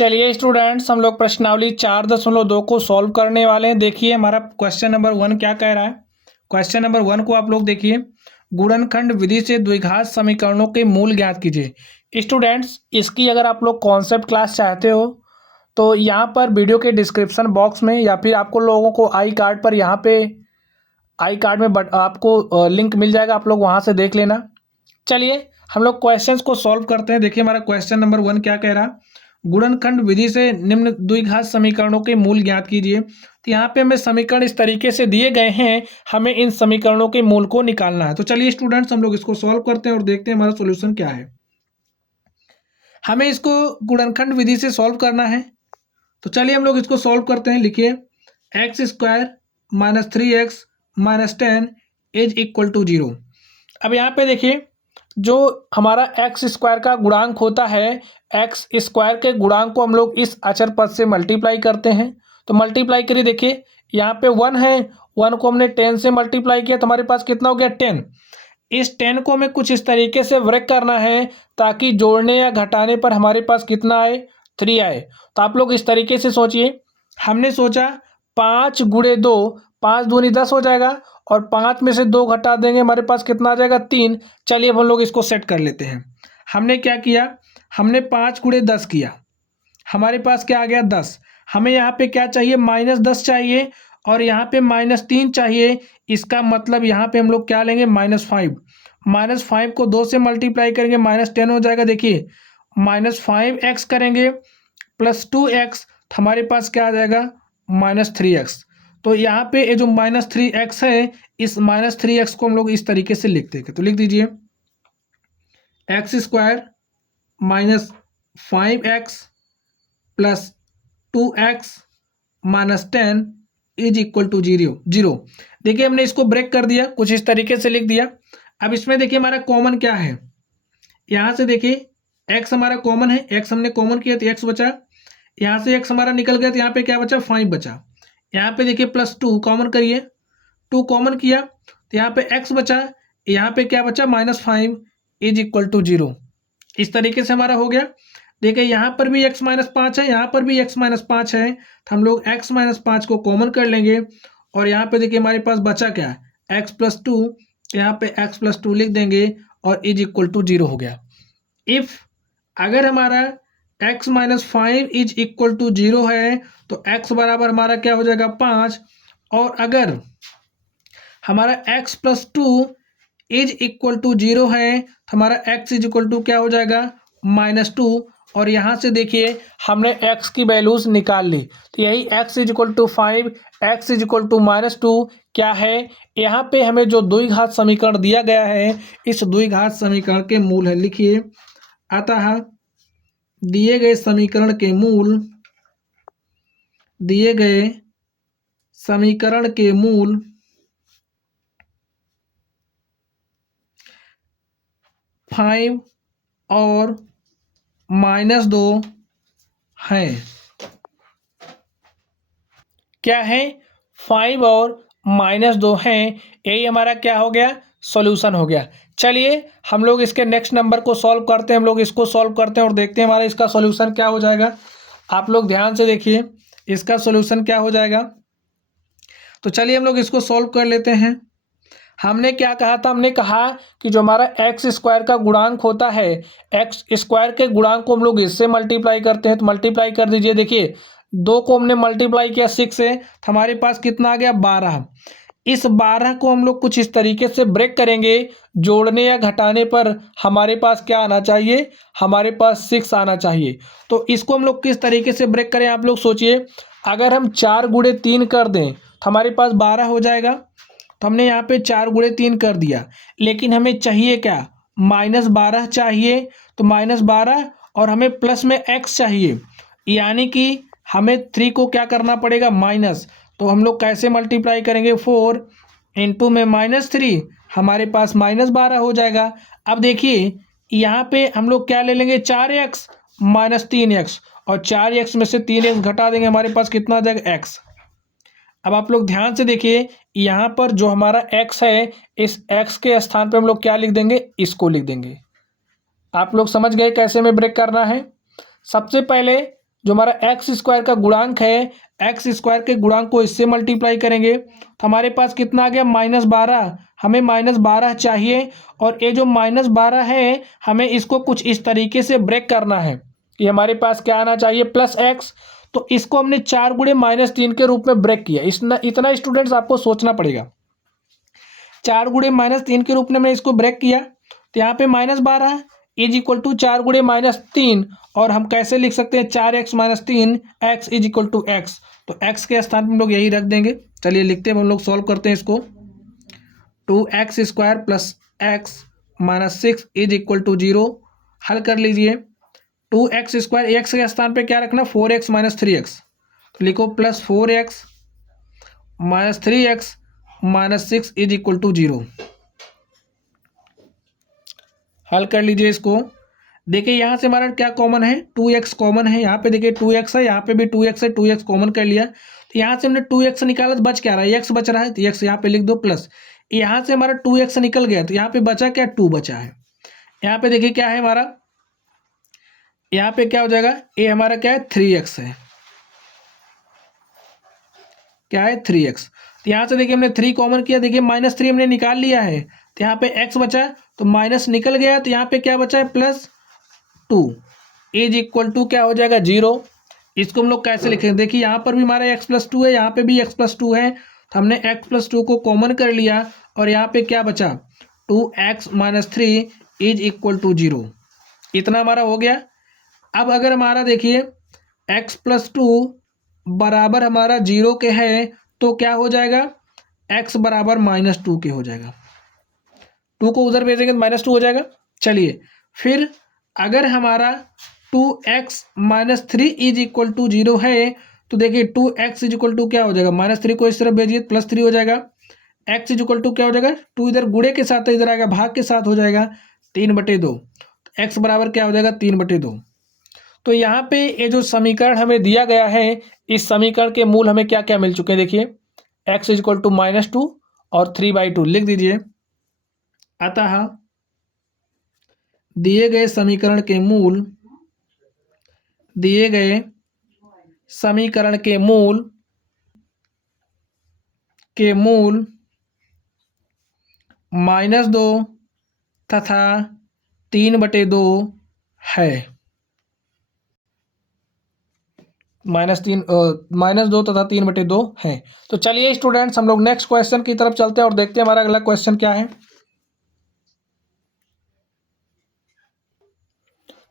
चलिए स्टूडेंट्स, हम लोग प्रश्नावली 4.2 को सॉल्व करने वाले हैं। देखिए हमारा क्वेश्चन नंबर 1 क्या कह रहा है। क्वेश्चन नंबर 1 को आप लोग देखिए, गुणनखंड विधि से द्विघात समीकरणों के मूल ज्ञात कीजिए। स्टूडेंट्स, इसकी अगर आप लोग कॉन्सेप्ट क्लास चाहते हो तो यहाँ पर वीडियो के डिस्क्रिप्शन बॉक्स में या फिर आपको लोगों को आई कार्ड पर यहाँ पे आई कार्ड में आपको लिंक मिल जाएगा, आप लोग वहाँ से देख लेना। चलिए हम लोग क्वेश्चंस को सॉल्व करते हैं। देखिए हमारा क्वेश्चन नंबर 1 क्या कह रहा है, गुणनखंड विधि से निम्न द्विघात समीकरणों के मूल ज्ञात कीजिए। तो यहाँ पे हमें समीकरण इस तरीके से दिए गए हैं, हमें इन समीकरणों के मूल को निकालना है। तो चलिए स्टूडेंट्स, हम लोग इसको सॉल्व करते हैं और देखते हैं हमारा सॉल्यूशन क्या है। हमें इसको गुणनखंड विधि से सॉल्व करना है, तो चलिए हम लोग इसको सॉल्व करते हैं। लिखिए x² - 3x - 10 is equal to 0। अब यहाँ पे देखिए, जो हमारा x² का गुणांक होता है, x² के गुणांक को हम लोग इस अचर पद से मल्टीप्लाई करते हैं। तो मल्टीप्लाई करिए, देखिए यहाँ पे 1 है, 1 को हमने 10 से मल्टीप्लाई किया तो हमारे पास कितना हो गया 10। इस 10 को हमें कुछ इस तरीके से वर्क करना है ताकि जोड़ने या घटाने पर हमारे पास कितना आए, 3 आए। तो आप लोग इस तरीके से सोचिए, हमने सोचा 5 × 2, 5 दूनी 10 हो जाएगा और 5 में से 2 घटा देंगे, हमारे पास कितना आ जाएगा 3। चलिए अब हम लोग इसको सेट कर लेते हैं। हमने क्या किया, हमने 5 × 10 किया, हमारे पास क्या आ गया 10। हमें यहाँ पे क्या चाहिए, -10 चाहिए और यहाँ पे -3 चाहिए। इसका मतलब यहाँ पे हम लोग क्या लेंगे, -5। -5 को 2 से मल्टीप्लाई करेंगे, -10 हो जाएगा। देखिए -5x करेंगे प्लस 2x, हमारे पास क्या आ जाएगा -3x। तो यहाँ पे ये जो -3x है, इस -3x को हम लोग इस तरीके से लिख देंगे। तो लिख दीजिए x² - 5x plus 2x - 10 is equal to 0। देखिए हमने इसको ब्रेक कर दिया, कुछ इस तरीके से लिख दिया। अब इसमें देखिए हमारा कॉमन क्या है, यहाँ से देखिए x हमारा कॉमन है, x हमने कॉमन किया तो x बचा, यहाँ से x हमारा निकल गया तो यहाँ पे क्या बचा 5 बचा। यहाँ पे देखिए +2 कॉमन करिए, 2 कॉमन किया तो यहाँ पे x बचा, यहाँ पे क्या बचा -5 इज इक्वल टू 0। इस तरीके से हमारा हो गया। देखिए यहाँ पर भी x - 5 है, यहाँ पर भी x - 5 है, तो हम लोग x - 5 को कॉमन कर लेंगे और यहाँ पे देखिए हमारे पास बचा क्या है x + 2, यहाँ पे x + 2 लिख देंगे और इज इक्वल टू 0 हो गया। इफ अगर हमारा x - 5 इज इक्वल टू 0 है तो x बराबर हमारा क्या हो जाएगा 5, और अगर हमारा x + 2 इज इक्वल टू 0 है तो हमारा x इज इक्वल टू क्या हो जाएगा -2। और यहाँ से देखिए हमने x की वैल्यूज निकाल ली, तो यही x is equal to 5, x is equal to -2 क्या है, यहाँ पे हमें जो द्विघात समीकरण दिया गया है, इस द्विघात समीकरण के मूल है। लिखिए अतः दिए गए समीकरण के मूल, दिए गए समीकरण के मूल -5 और -2 है। क्या है, 5 और -2 हैं। यही हमारा क्या हो गया, सॉल्यूशन हो गया। चलिए हम लोग इसके नेक्स्ट नंबर को सॉल्व करते हैं। हम लोग इसको सॉल्व करते हैं और देखते हैं हमारा इसका सॉल्यूशन क्या हो जाएगा। आप लोग ध्यान से देखिए इसका सॉल्यूशन क्या हो जाएगा। तो चलिए हम लोग इसको सॉल्व कर लेते हैं। हमने क्या कहा था, हमने कहा कि जो हमारा x² का गुणांक होता है, x² के गुणांक को हम लोग इससे मल्टीप्लाई करते हैं। तो मल्टीप्लाई कर दीजिए, देखिए 2 को हमने मल्टीप्लाई किया 6 से, तो हमारे पास कितना आ गया 12। इस 12 को हम लोग कुछ इस तरीके से ब्रेक करेंगे, जोड़ने या घटाने पर हमारे पास क्या आना चाहिए, हमारे पास 6 आना चाहिए। तो इसको हम लोग किस तरीके से ब्रेक करें, आप लोग सोचिए। अगर हम 4 × 3 कर दें तो हमारे पास 12 हो जाएगा। तो हमने यहाँ पे 4 × 3 कर दिया, लेकिन हमें चाहिए क्या, -12 चाहिए। तो -12 और हमें प्लस में x चाहिए, यानी कि हमें 3 को क्या करना पड़ेगा माइनस। तो हम लोग कैसे मल्टीप्लाई करेंगे, 4 × में -3, हमारे पास -12 हो जाएगा। अब देखिए यहाँ पे हम लोग क्या ले लेंगे, 4x - 3x, और 4x में से 3x घटा देंगे, हमारे पास कितना आ जाएगा x। अब आप लोग ध्यान से देखिए, यहाँ पर जो हमारा x है, इस x के स्थान पे हम लोग क्या लिख देंगे, इसको लिख देंगे। आप लोग समझ गए कैसे में ब्रेक करना है। सबसे पहले जो हमारा एक्स स्क्वायर का गुणांक है, एक्स स्क्वायर के गुणांक को इससे मल्टीप्लाई करेंगे तो हमारे पास कितना आ गया -12। हमें -12 चाहिए और ये जो -12 है हमें इसको कुछ इस तरीके से ब्रेक करना है कि हमारे पास क्या आना चाहिए +x। तो इसको हमने 4 गुणे -3 के रूप में ब्रेक किया। इतना स्टूडेंट्स आपको सोचना पड़ेगा। 4 गुणे -3 के रूप में हमने इसको ब्रेक किया तो यहाँ पे -12 इज इक्वल टू 4 गुणे -3 और हम कैसे लिख सकते हैं 4x - 3 x is equal to x। तो x के स्थान पर हम लोग यही रख देंगे। चलिए लिखते हैं, हम लोग सॉल्व करते हैं इसको। 2x² plus x -6 is equal to 0। हल कर लीजिए। 2x², x के स्थान पे क्या रखना 4x - 3x, तो लिखो +4x - 3x -6 is equal to 0। हल कर लीजिए इसको। देखिए यहाँ से हमारा क्या कॉमन है 2x कॉमन है। यहाँ पे देखिए 2x है, यहाँ पे भी 2x है, 2x कॉमन कर लिया तो यहाँ से हमने 2x निकाला तो बच क्या रहा है x बच रहा है तो x यहाँ पे लिख दो प्लस। यहाँ से हमारा 2x निकल गया तो यहाँ पे बचा क्या 2 बचा है। यहाँ पे देखिए क्या है हमारा, यहाँ पे क्या हो जाएगा ये हमारा क्या है 3x है, क्या है 3x। तो यहाँ से देखिए हमने 3 कॉमन किया, देखिए -3 हमने निकाल लिया है तो यहाँ पे x बचा तो माइनस निकल गया तो यहाँ पे क्या बचा है +2 इज इक्वल टू क्या हो जाएगा 0। इसको हम लोग कैसे लिखेंगे, देखिए यहाँ पर भी हमारा x + 2 है, यहाँ पे भी x + 2 है तो हमने x + 2 को कॉमन कर लिया और यहाँ पे क्या बचा 2x - 3 इज इक्वल टू 0। इतना हमारा हो गया। अब अगर हमारा देखिए x + 2 बराबर हमारा 0 के है तो क्या हो जाएगा x बराबर -2 के हो जाएगा। 2 को उधर भेजेंगे तो -2 हो जाएगा। चलिए फिर अगर हमारा 2x - 3 इज इक्वल टू 0 है तो देखिए 2x इज इक्वल टू क्या हो जाएगा -3 को इस तरफ भेजिए +3 हो जाएगा। x इज इक्वल टू क्या हो जाएगा 2 इधर गुणे के साथ इधर आएगा भाग के साथ हो जाएगा 3/2। x बराबर क्या हो जाएगा 3/2। तो यहाँ पे ये जो समीकरण हमें दिया गया है इस समीकरण के मूल हमें क्या क्या मिल चुके हैं देखिए x इज इक्वल टू -2 और 3/2 लिख दीजिए। अतः दिए गए समीकरण के मूल, दिए गए समीकरण के मूल -2 तथा 3/2 है। -2 तथा 3/2 है। तो चलिए स्टूडेंट्स हम लोग नेक्स्ट क्वेश्चन की तरफ चलते हैं और देखते हैं हमारा अगला क्वेश्चन क्या है।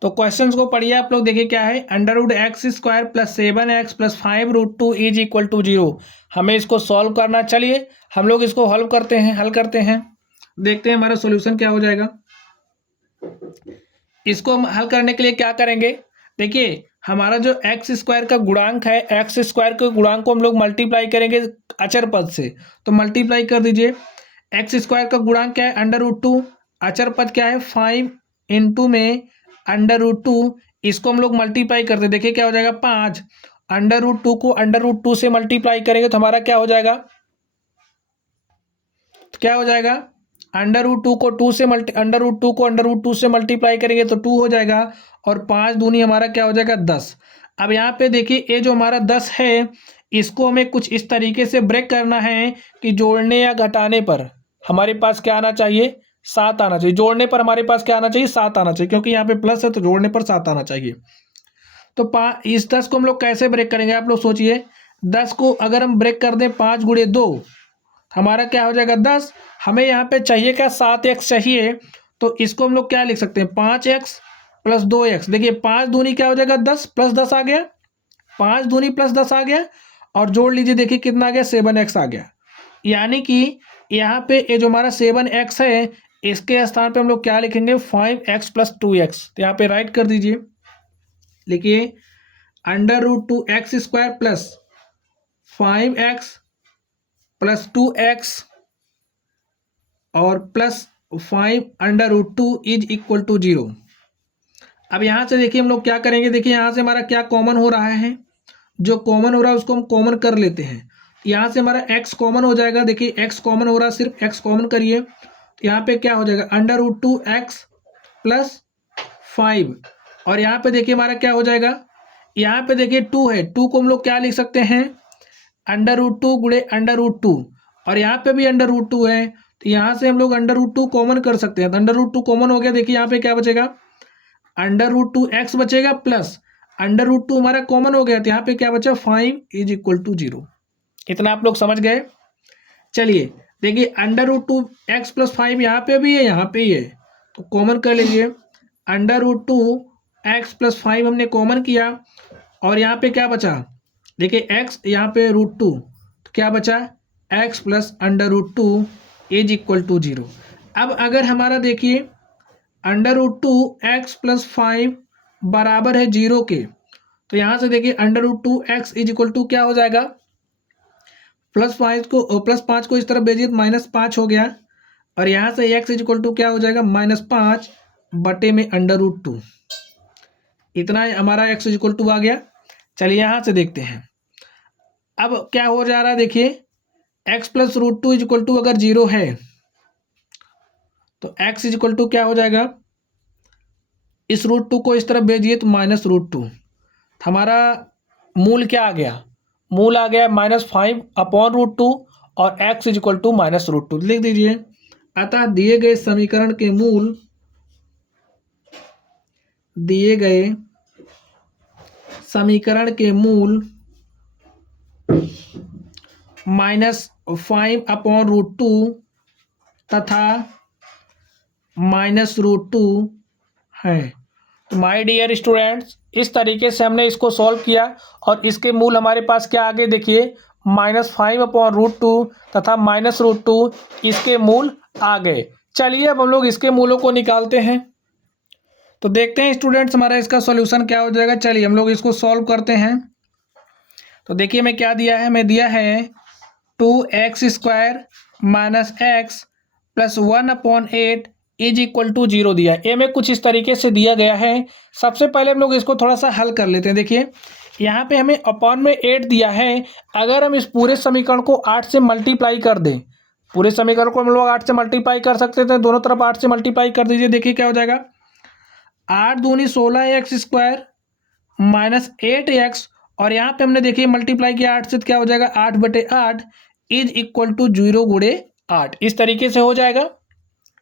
तो क्वेश्चंस को पढ़िए आप लोग, देखिए क्या है √x² + 7x + 5√2 is equal to 0। हमें इसको सॉल्व करना। चलिए हम लोग इसको हल करते हैं, देखते हैं हमारा सॉल्यूशन क्या हो जाएगा। इसको हम हल करने के लिए क्या करेंगे, देखिए हमारा जो x² का गुणांक है x² के गुणांक को हम लोग मल्टीप्लाई करेंगे अचर पद से। तो मल्टीप्लाई कर दीजिए। x² का गुणांक क्या है √2, अचर पद क्या है 5 इंटू में √2, इसको हम लोग मल्टीप्लाई करते हैं देखिए क्या हो जाएगा 5। √2 को √2 से मल्टीप्लाई करेंगे तो हमारा क्या हो जाएगा, तो क्या हो जाएगा √2 को √2 से मल्टीप्लाई करेंगे तो 2 हो जाएगा और 5 दूनी हमारा क्या हो जाएगा 10। अब यहाँ पे देखिए ये जो हमारा 10 है इसको हमें कुछ इस तरीके से ब्रेक करना है कि जोड़ने या घटाने पर हमारे पास क्या आना चाहिए 7 आना चाहिए। जोड़ने पर हमारे पास क्या आना चाहिए 7 आना चाहिए, क्योंकि यहाँ पे प्लस है तो जोड़ने पर 7 आना चाहिए। तो इस 10 को हम लोग कैसे ब्रेक करेंगे आप लोग सोचिए। 10 को अगर हम ब्रेक कर दें 5 गुणे 2 हमारा क्या हो जाएगा 10। हमें यहाँ पे चाहिए क्या 7x चाहिए, तो इसको हम लोग क्या लिख सकते हैं 5x + 2x। देखिए 5 दूनी क्या हो जाएगा 10 + 10 आ गया, 5 दूनी + 10 आ गया और जोड़ लीजिए देखिए कितना आ गया 7x आ गया। यानी कि यहाँ पे ये जो हमारा 7x है इसके स्थान पे हम लोग क्या लिखेंगे 5x + 2x। तो यहाँ पे राइट कर दीजिए, लिखिए √2x² + 5x + 2x और +5 √2 इज इक्वल टू 0। अब यहाँ से देखिए हम लोग क्या करेंगे, देखिए यहाँ से हमारा क्या कॉमन हो रहा है, जो कॉमन हो रहा है उसको हम कॉमन कर लेते हैं। यहाँ से हमारा x कॉमन हो जाएगा, देखिए x कॉमन हो रहा है, सिर्फ x कॉमन करिए तो यहाँ पे क्या हो जाएगा √2x + 5 और यहाँ पे देखिए हमारा क्या हो जाएगा यहाँ पे देखिए 2 है, 2 को हम लोग क्या लिख सकते हैं, √2 गुणे √2, और यहाँ पे भी √2 है, तो यहाँ से हम लोग √2 कॉमन कर सकते हैं। तो √2 कॉमन हो गया, देखिए यहाँ पे क्या बचेगा, √2x बचेगा प्लस √2 हमारा कॉमन हो गया, तो यहाँ पे क्या बचा 5 = 0। इतना आप लोग समझ गए। चलिए देखिए √2x + 5 यहाँ पे भी है, यहाँ पे ही है, तो कॉमन कर लीजिए। √2x + 5 हमने कॉमन किया, और यहाँ पे क्या बचा, देखिए x यहाँ पे √2, तो क्या बचा x + √2 = 0। अब अगर हमारा देखिए √2x + 5 बराबर है 0 के, तो यहाँ से देखिए √2x = क्या हो जाएगा, +5 को इस तरफ भेजिए तो -5 हो गया, और यहाँ से x = क्या हो जाएगा, -5 बटे में √2। इतना हमारा x = आ गया। चलिए यहाँ से देखते हैं अब क्या हो जा रहा है, देखिए x + √2 अगर 0 है तो x = क्या हो जाएगा, इस √2 को इस तरफ भेजिए तो -√2, हमारा मूल क्या आ गया, मूल आ गया -5/√2 और x = -√2 लिख दीजिए। अतः दिए गए समीकरण के मूल, दिए गए समीकरण के मूल -5/√2 तथा -√2 है। तो माय डियर स्टूडेंट्स, इस तरीके से हमने इसको सॉल्व किया, और इसके मूल हमारे पास क्या आ गए, देखिए -5/√2 तथा -√2 इसके मूल आ गए। चलिए अब हम लोग इसके मूलों को निकालते हैं, तो देखते हैं स्टूडेंट्स हमारा इसका सॉल्यूशन क्या हो जाएगा। चलिए हम लोग इसको सॉल्व करते हैं। तो देखिए मैं क्या दिया है, मैं दिया है 2x² - x + 1/8 = 0 दिया है। ए में कुछ इस तरीके से दिया गया है। सबसे पहले हम लोग इसको थोड़ा सा हल कर लेते हैं। देखिए यहाँ पे हमें अपॉन में 8 दिया है, अगर हम इस पूरे समीकरण को 8 से मल्टीप्लाई कर दें, पूरे समीकरण को हम लोग 8 से मल्टीप्लाई कर सकते थे, दोनों तरफ 8 से मल्टीप्लाई कर दीजिए। देखिए क्या हो जाएगा, 8 दूनी 16x² -8x, और यहाँ पे हमने देखिए मल्टीप्लाई किया 8 से, तो क्या हो जाएगा 8/8 = 0 गुणे 8, इस तरीके से हो जाएगा।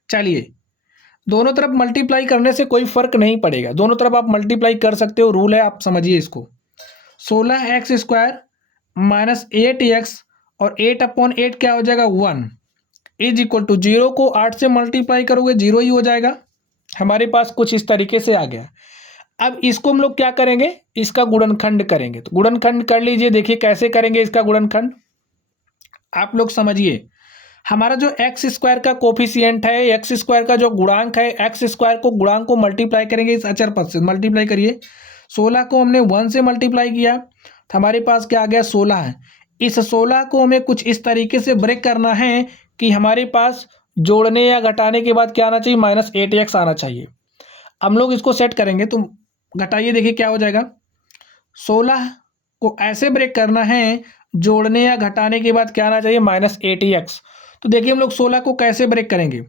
चलिए दोनों तरफ मल्टीप्लाई करने से कोई फर्क नहीं पड़ेगा, दोनों तरफ आप मल्टीप्लाई कर सकते हो, रूल है, आप समझिए इसको। 16x² -8x और 8/8 क्या हो जाएगा 1 = 0 को 8 से मल्टीप्लाई करोगे 0 ही हो जाएगा। हमारे पास कुछ इस तरीके से आ गया। अब इसको हम लोग क्या करेंगे, इसका गुणनखंड करेंगे। तो गुणनखंड कर लीजिए। देखिए कैसे करेंगे इसका गुणनखंड, आप लोग समझिए। हमारा जो x² का कोफिशिएंट है, x² का जो गुणांक है, x² को गुणांक को मल्टीप्लाई करेंगे इस अचर पद से, मल्टीप्लाई करिए। 16 को हमने 1 से मल्टीप्लाई किया तो हमारे पास क्या आ गया 16 है। इस 16 को हमें कुछ इस तरीके से ब्रेक करना है कि हमारे पास जोड़ने या घटाने के बाद क्या आना चाहिए, -8x आना चाहिए। हम लोग इसको सेट करेंगे, तो घटाइए, देखिए क्या हो जाएगा, 16 को ऐसे ब्रेक करना है, जोड़ने या घटाने के बाद क्या आना चाहिए, -8x। तो देखिए हम लोग 16 को कैसे ब्रेक करेंगे,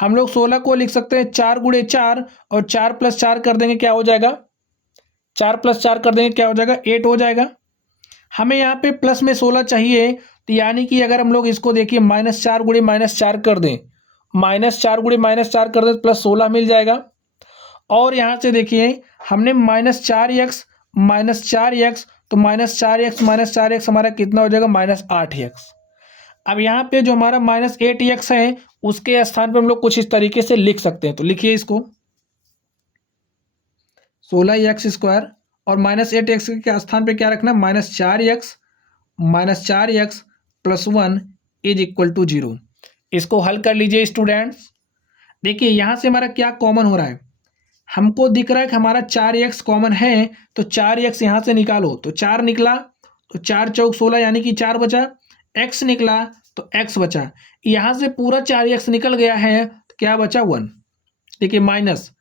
हम लोग 16 को लिख सकते हैं 4 गुणे 4, और 4 + 4 कर देंगे, क्या हो जाएगा, 4 + 4 कर देंगे, क्या हो जाएगा 8 हो जाएगा। हमें यहाँ पे प्लस में 16 चाहिए, तो यानी कि अगर हम लोग इसको देखिए -4 गुणे -4 कर दें, -4 गुणे -4 कर दें, +16 मिल जाएगा। और यहाँ से देखिए हमने -4x -4x, तो -4x हमारा कितना हो जाएगा, -8x। अब यहाँ पे जो हमारा -8x है, उसके स्थान पे हम लोग कुछ इस तरीके से लिख सकते हैं। तो लिखिए इसको, 16x² और -8x के स्थान पे क्या रखना, -4x + 1 = 0। इसको हल कर लीजिए स्टूडेंट्स। देखिए यहाँ से हमारा क्या कॉमन हो रहा है, हमको दिख रहा है कि हमारा 4x कॉमन है, तो 4x यहाँ से निकालो, तो 4 निकला, तो 4 चौक 16 यानी कि 4 बचा, x निकला तो x बचा, यहाँ से पूरा 4x निकल गया है, तो क्या बचा 1। देखिए माइनस,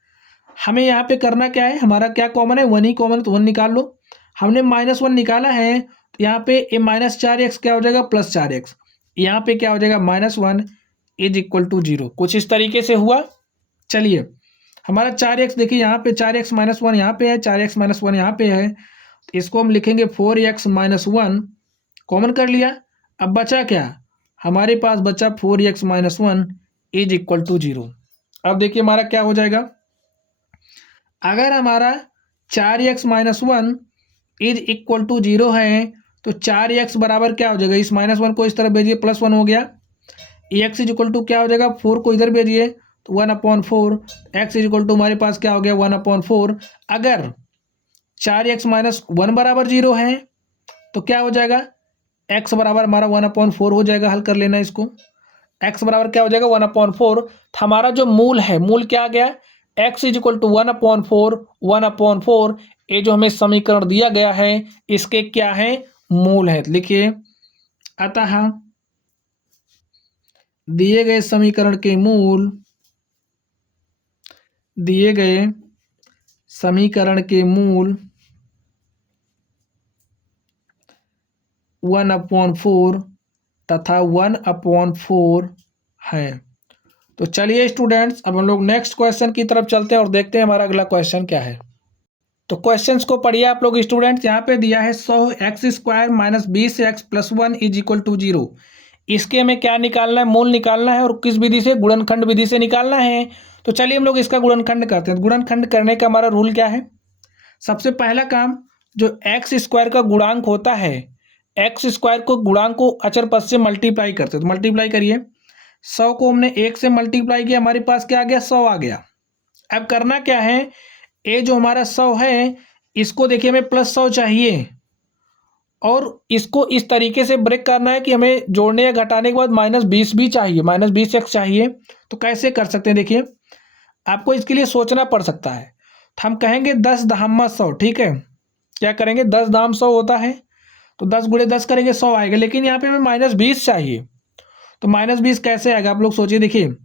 हमें यहाँ पे करना क्या है, हमारा क्या कॉमन है, 1 ही कॉमन है, तो 1 निकाल लो। हमने -1 निकाला है, तो यहाँ पे -4x क्या हो जाएगा, +4x, यहाँ पे क्या हो जाएगा -1 = 0। कुछ इस तरीके से हुआ। चलिए हमारा 4x देखिए यहाँ पे 4x - 1 यहाँ पे है, 4x - 1 यहाँ पे है, इसको हम लिखेंगे 4x माइनस 1, कॉमन कर लिया। अब बचा क्या, हमारे पास बचा 4x minus 1 is equal to 0। अब देखिए हमारा क्या हो जाएगा, अगर हमारा 4x minus 1 is equal to 0 है तो 4x बराबर क्या हो जाएगा, इस माइनस 1 को इस तरफ भेजिए, प्लस 1 हो गया। x इज इक्वल टू क्या हो जाएगा, 4 को इधर भेजिए तो 1/4, x इज इक्वल टू हमारे पास क्या हो गया 1/4। अगर 4x माइनस 1 बराबर 0 है तो क्या हो जाएगा, x बराबर हमारा 1/4 हो जाएगा। हल कर लेना इसको, x बराबर क्या हो जाएगा 1/4। हमारा जो मूल है, मूल क्या आ गया, x इज इक्वल टू 1/4, ये जो हमें समीकरण दिया गया है इसके क्या है, मूल है। लिखिए, अतः दिए गए समीकरण के मूल, दिए गए समीकरण के मूल 1/4 तथा 1/4 है। तो चलिए स्टूडेंट्स, अब हम लोग नेक्स्ट क्वेश्चन की तरफ चलते हैं और देखते हैं हमारा अगला क्वेश्चन क्या है। तो क्वेश्चंस को पढ़िए आप लोग स्टूडेंट्स। यहाँ पे दिया है 100x² minus 20x plus 1 is equal to 0। इसके हमें क्या निकालना है, मूल निकालना है और किस विधि से, गुणनखंड विधि से निकालना है। तो चलिए हम लोग इसका गुणनखंड करते हैं। गुणनखंड करने का हमारा रूल क्या है, सबसे पहला काम, जो x² का गुणांक होता है, x² को गुणांक को अचर पद से मल्टीप्लाई करते हैं। तो मल्टीप्लाई करिए, 100 को हमने 1 से मल्टीप्लाई किया, हमारे पास क्या आ गया, 100 आ गया। अब करना क्या है, ये जो हमारा 100 है इसको देखिए हमें प्लस 100 चाहिए और इसको इस तरीके से ब्रेक करना है कि हमें जोड़ने या घटाने के बाद -20 भी चाहिए, -20x चाहिए। तो कैसे कर सकते हैं, देखिए आपको इसके लिए सोचना पड़ सकता है। तो हम कहेंगे 10 धामा 100, ठीक है, क्या करेंगे 10 धाम 100 होता है तो 10 गुणे 10 करेंगे 100 आएगा, लेकिन यहाँ पे हमें -20 चाहिए। तो -20 कैसे आएगा, आप लोग सोचिए। देखिए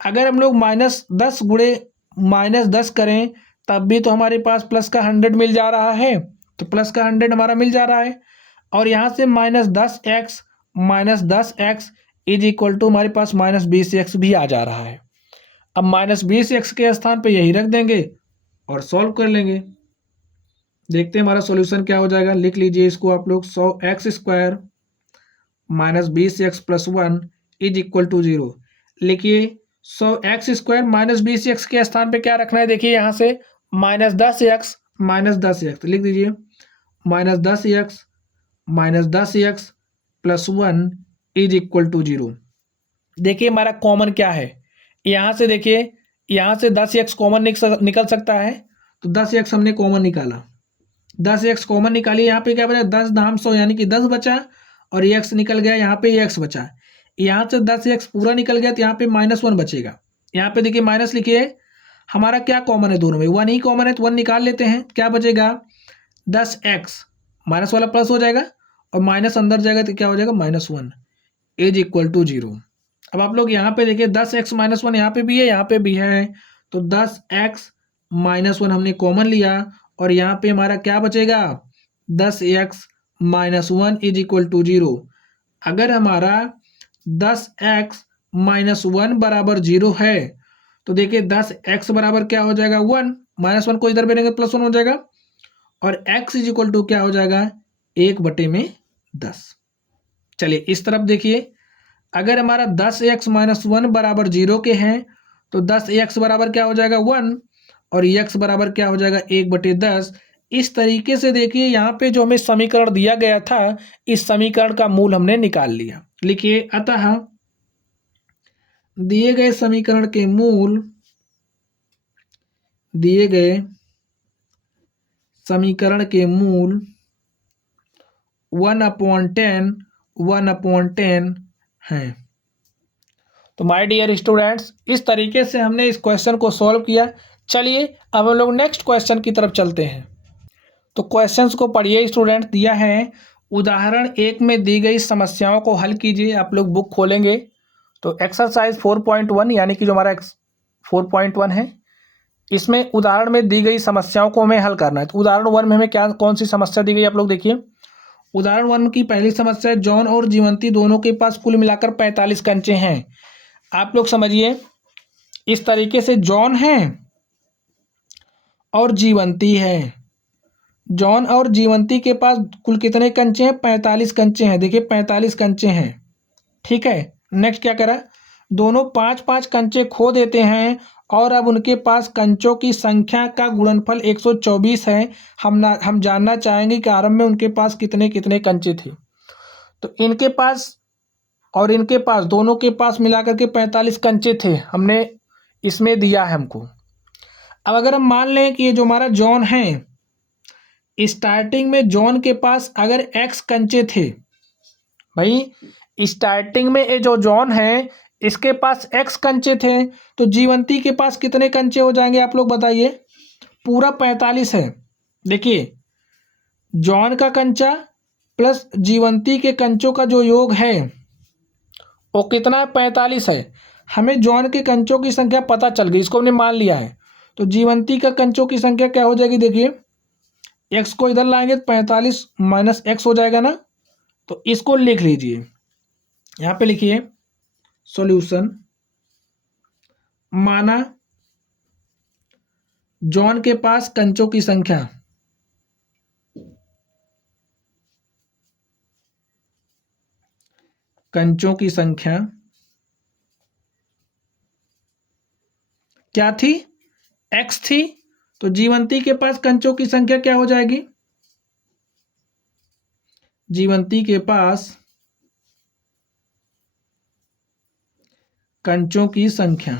अगर हम लोग -10 गुणे -10 करें तब भी तो हमारे पास प्लस का 100 मिल जा रहा है, तो प्लस का 100 हमारा मिल जा रहा है। और यहाँ से -10x इज इक्वल टू हमारे पास -20x भी आ जा रहा है। अब -20x के स्थान पे यही रख देंगे और सॉल्व कर लेंगे। देखते हैं हमारा सॉल्यूशन क्या हो जाएगा। लिख लीजिए इसको आप लोग, 100x² minus 20x plus 1 is equal to 0। लिखिए 100x² माइनस 20x के स्थान पे क्या रखना है, देखिए यहाँ से -10x तो लिख दीजिए -10x plus 1 is equal to 0। देखिए हमारा कॉमन क्या है, यहाँ से देखिए, यहाँ से 10x कॉमन निकल सकता है, तो 10x हमने कॉमन निकाला, 10x कॉमन निकालिए। यहाँ पे क्या बचा, 10 धाम 100 यानी कि 10 बचा और x निकल गया, यहाँ पे x बचा। यहाँ से 10x पूरा निकल गया तो यहाँ पे -1 बचेगा। यहाँ पे देखिए माइनस लिखिए, हमारा क्या कॉमन है दोनों में, 1 ही कॉमन है तो 1 निकाल लेते हैं। क्या बचेगा, 10x, माइनस वाला प्लस हो जाएगा और माइनस अंदर जाएगा तो क्या हो जाएगा -1 इज इक्वल टू 0। अब आप लोग यहाँ पे देखिए 10x माइनस 1 यहाँ पे भी है, यहाँ पे भी है, तो 10x माइनस 1 हमने कॉमन लिया और यहाँ पे हमारा क्या बचेगा, 10x minus 1 is equal to 0। अगर हमारा 10x माइनस 1 बराबर 0 है तो देखिए 10x बराबर क्या हो जाएगा 1, -1 को इधर भेजेंगे +1 हो जाएगा और x इज इक्वल टू क्या हो जाएगा 1/10। चलिए इस तरफ देखिए, अगर हमारा 10x माइनस 1 बराबर 0 के हैं तो 10x बराबर क्या हो जाएगा 1 और x बराबर क्या हो जाएगा 1/10। इस तरीके से देखिए यहाँ पे जो हमें समीकरण दिया गया था, इस समीकरण का मूल हमने निकाल लिया। लिखिए, अतः दिए गए समीकरण के मूल, दिए गए समीकरण के मूल 1/10 हैं। तो माय डियर स्टूडेंट्स, इस तरीके से हमने इस क्वेश्चन को सॉल्व किया। चलिए अब हम लोग नेक्स्ट क्वेश्चन की तरफ चलते हैं। तो क्वेश्चंस को पढ़िए स्टूडेंट, दिया है उदाहरण 1 में दी गई समस्याओं को हल कीजिए। आप लोग बुक खोलेंगे तो एक्सरसाइज 4.1 यानी कि जो हमारा 4.1 है, इसमें उदाहरण में दी गई समस्याओं को हमें हल करना है। तो उदाहरण 1 में हमें क्या कौन सी समस्या दी गई, आप लोग देखिए। उदाहरण 1 की पहली समस्या है, जॉन और जीवंती दोनों के पास कुल मिलाकर 45 कंचे हैं। आप लोग समझिए, इस तरीके से जॉन है और जीवंती है, जॉन और जीवंती के पास कुल कितने कंचे हैं? 45 कंचे हैं। देखिए 45 कंचे हैं, ठीक है। नेक्स्ट क्या करा, दोनों 5-5 कंचे खो देते हैं और अब उनके पास कंचों की संख्या का गुणनफल 124 है। हम जानना चाहेंगे कि आरंभ में उनके पास कितने कितने कंचे थे। तो इनके पास और इनके पास, दोनों के पास मिलाकर के 45 कंचे थे, हमने इसमें दिया है हमको। अब अगर हम मान लें कि ये जो हमारा जॉन है, स्टार्टिंग में जॉन के पास अगर एक्स कंचे थे, भाई स्टार्टिंग में ये जो जॉन है इसके पास एक्स कंचे थे, तो जीवंती के पास कितने कंचे हो जाएंगे आप लोग बताइए? पूरा 45 है। देखिए जॉन का कंचा प्लस जीवंती के कंचों का जो योग है वो कितना है? 45 है। हमें जॉन के कंचों की संख्या पता चल गई, इसको हमने मान लिया है। तो जीवंती का कंचों की संख्या क्या हो जाएगी? देखिए एक्स को इधर लाएंगे तो 45 माइनस एक्स हो जाएगा ना। तो इसको लिख लीजिए, यहाँ पे लिखिए सॉल्यूशन। माना जॉन के पास कंचों की संख्या क्या थी? एक्स थी। तो जीवंती के पास कंचों की संख्या क्या हो जाएगी? जीवंती के पास कंचों की संख्या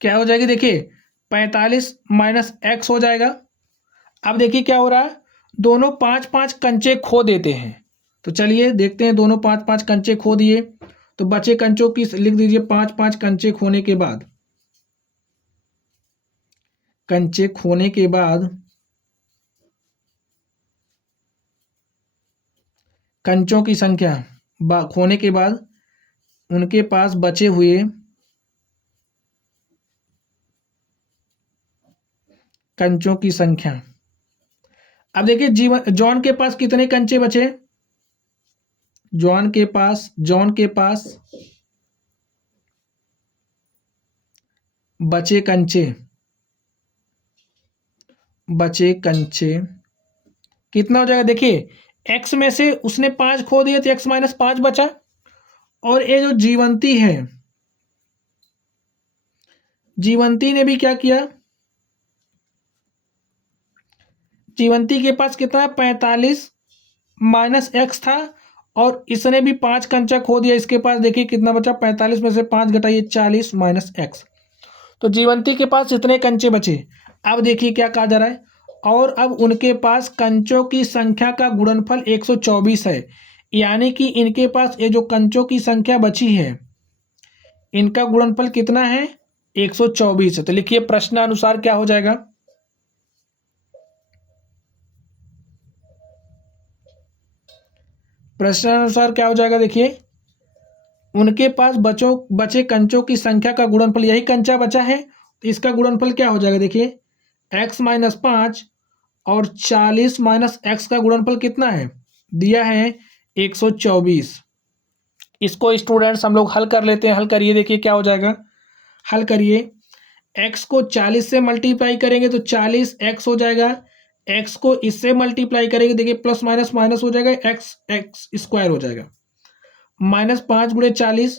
क्या हो जाएगी? देखिए 45 माइनस एक्स हो जाएगा। अब देखिए क्या हो रहा है, दोनों 5-5 कंचे खो देते हैं। तो चलिए देखते हैं, दोनों 5-5 कंचे खो दिए तो बचे कंचों की लिख दीजिए। 5-5 कंचे खोने के बाद, कंचों की संख्या खोने के बाद उनके पास बचे हुए कंचों की संख्या। अब देखिए जॉन के पास कितने कंचे बचे? जॉन के पास बचे कंचे कितना हो जाएगा? देखिए एक्स में से उसने 5 खो दिए तो एक्स माइनस 5 बचा। और ये जो जीवंती है, जीवंती ने भी क्या किया? जीवंती के पास कितना? 45 माइनस एक्स था और इसने भी 5 कंचा खो दिया। इसके पास देखिए कितना बचा? 45 में से 5 घटाइए 40 माइनस एक्स। तो जीवंती के पास इतने कंचे बचे। अब देखिए क्या कहा जा रहा है, और अब उनके पास कंचों की संख्या का गुणनफल 124 है। यानी कि इनके पास ये जो कंचों की संख्या बची है इनका गुणनफल कितना है? 124 है। तो लिखिए प्रश्नानुसार क्या हो जाएगा? प्रश्नानुसार क्या हो जाएगा? देखिए उनके पास बचे कंचों की संख्या का गुणनफल, यही कंचा बचा है तो इसका गुणनफल क्या हो जाएगा? देखिए x माइनस 5 और 40 माइनस एक्स का गुणनफल कितना है? दिया है 124। इसको स्टूडेंट्स हम लोग हल कर लेते हैं। हल करिए, देखिए क्या हो जाएगा। हल करिए, x को 40 से मल्टीप्लाई करेंगे तो 40x हो जाएगा। x को इससे मल्टीप्लाई करेंगे, देखिए प्लस माइनस माइनस हो जाएगा, x स्क्वायर हो जाएगा। -5 × 40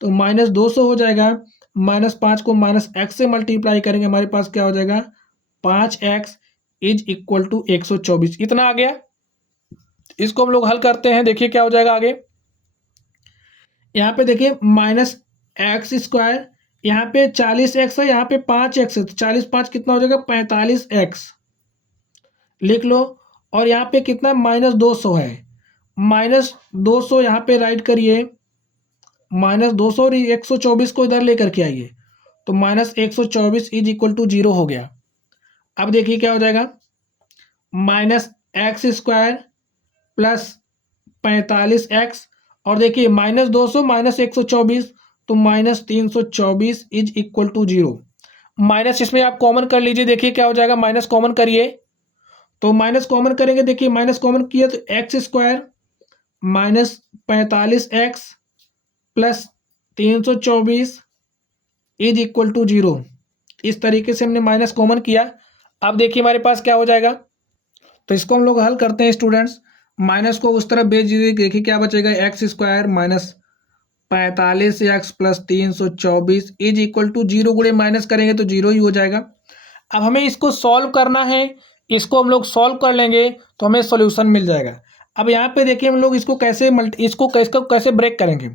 तो -200 हो जाएगा। -5 को -x से मल्टीप्लाई करेंगे, हमारे पास क्या हो जाएगा? 5x = 124। इतना आ गया। इसको हम लोग हल करते हैं, देखिए क्या हो जाएगा आगे। यहाँ पे देखिए -x², यहाँ पे 40x है, यहाँ पे 5x है, तो 40 5 कितना हो जाएगा? 45x लिख लो। और यहाँ पे कितना? -200 है। -200 यहाँ पे राइट करिए। -200 और 124 को इधर लेकर के आइए तो -124 = 0 हो गया। अब देखिए क्या हो जाएगा, -x² प्लस 45x, और देखिए -200 -124 तो -324 = 0। माइनस इसमें आप कॉमन कर लीजिए, देखिए क्या हो जाएगा। माइनस कॉमन करिए तो माइनस कॉमन करेंगे, देखिए माइनस कॉमन किया तो x² -45x प्लस 324 = 0। इस तरीके से हमने माइनस कॉमन किया। अब देखिए हमारे पास क्या हो जाएगा, तो इसको हम लोग हल करते हैं स्टूडेंट्स। माइनस को उस तरफ भेज दीजिए, देखिए क्या बचेगा, x square minus 45x plus 324 is equal to 0, गुणे माइनस करेंगे तो 0 ही हो जाएगा। अब हमें इसको सॉल्व करना है, इसको हम लोग सॉल्व कर लेंगे तो हमें सॉल्यूशन मिल जाएगा। अब यहाँ पे देखिए हम लोग इसको कैसे ब्रेक करेंगे।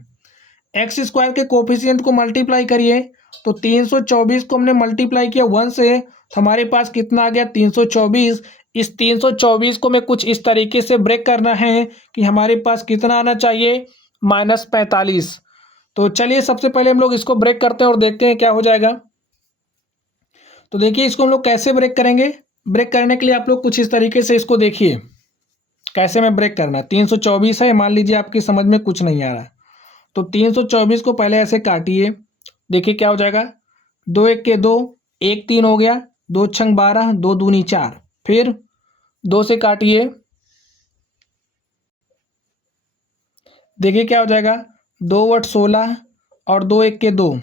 एक्स स्क्वायर के कोफिशिएंट को मल्टीप्लाई करिए, तो 324 को हमने मल्टीप्लाई किया 1 से, तो हमारे पास कितना आ गया 324। इस 324 को मैं कुछ इस तरीके से ब्रेक करना है कि हमारे पास कितना आना चाहिए, -45। तो चलिए सबसे पहले हम लोग इसको ब्रेक करते हैं और देखते हैं क्या हो जाएगा। तो देखिए इसको हम लोग कैसे ब्रेक करेंगे। ब्रेक करने के लिए आप लोग कुछ इस तरीके से इसको देखिए कैसे में ब्रेक करना। 324 है, मान लीजिए आपकी समझ में कुछ नहीं आ रहा, तो 324 को पहले ऐसे काटिए, देखिए क्या हो जाएगा, 2 1 के 2, 1 3 हो गया, 2 छंग 12, 2 दूनी 4, फिर 2 से काटिए, देखिए क्या हो जाएगा, 2 8 16 और 2 1 के 2।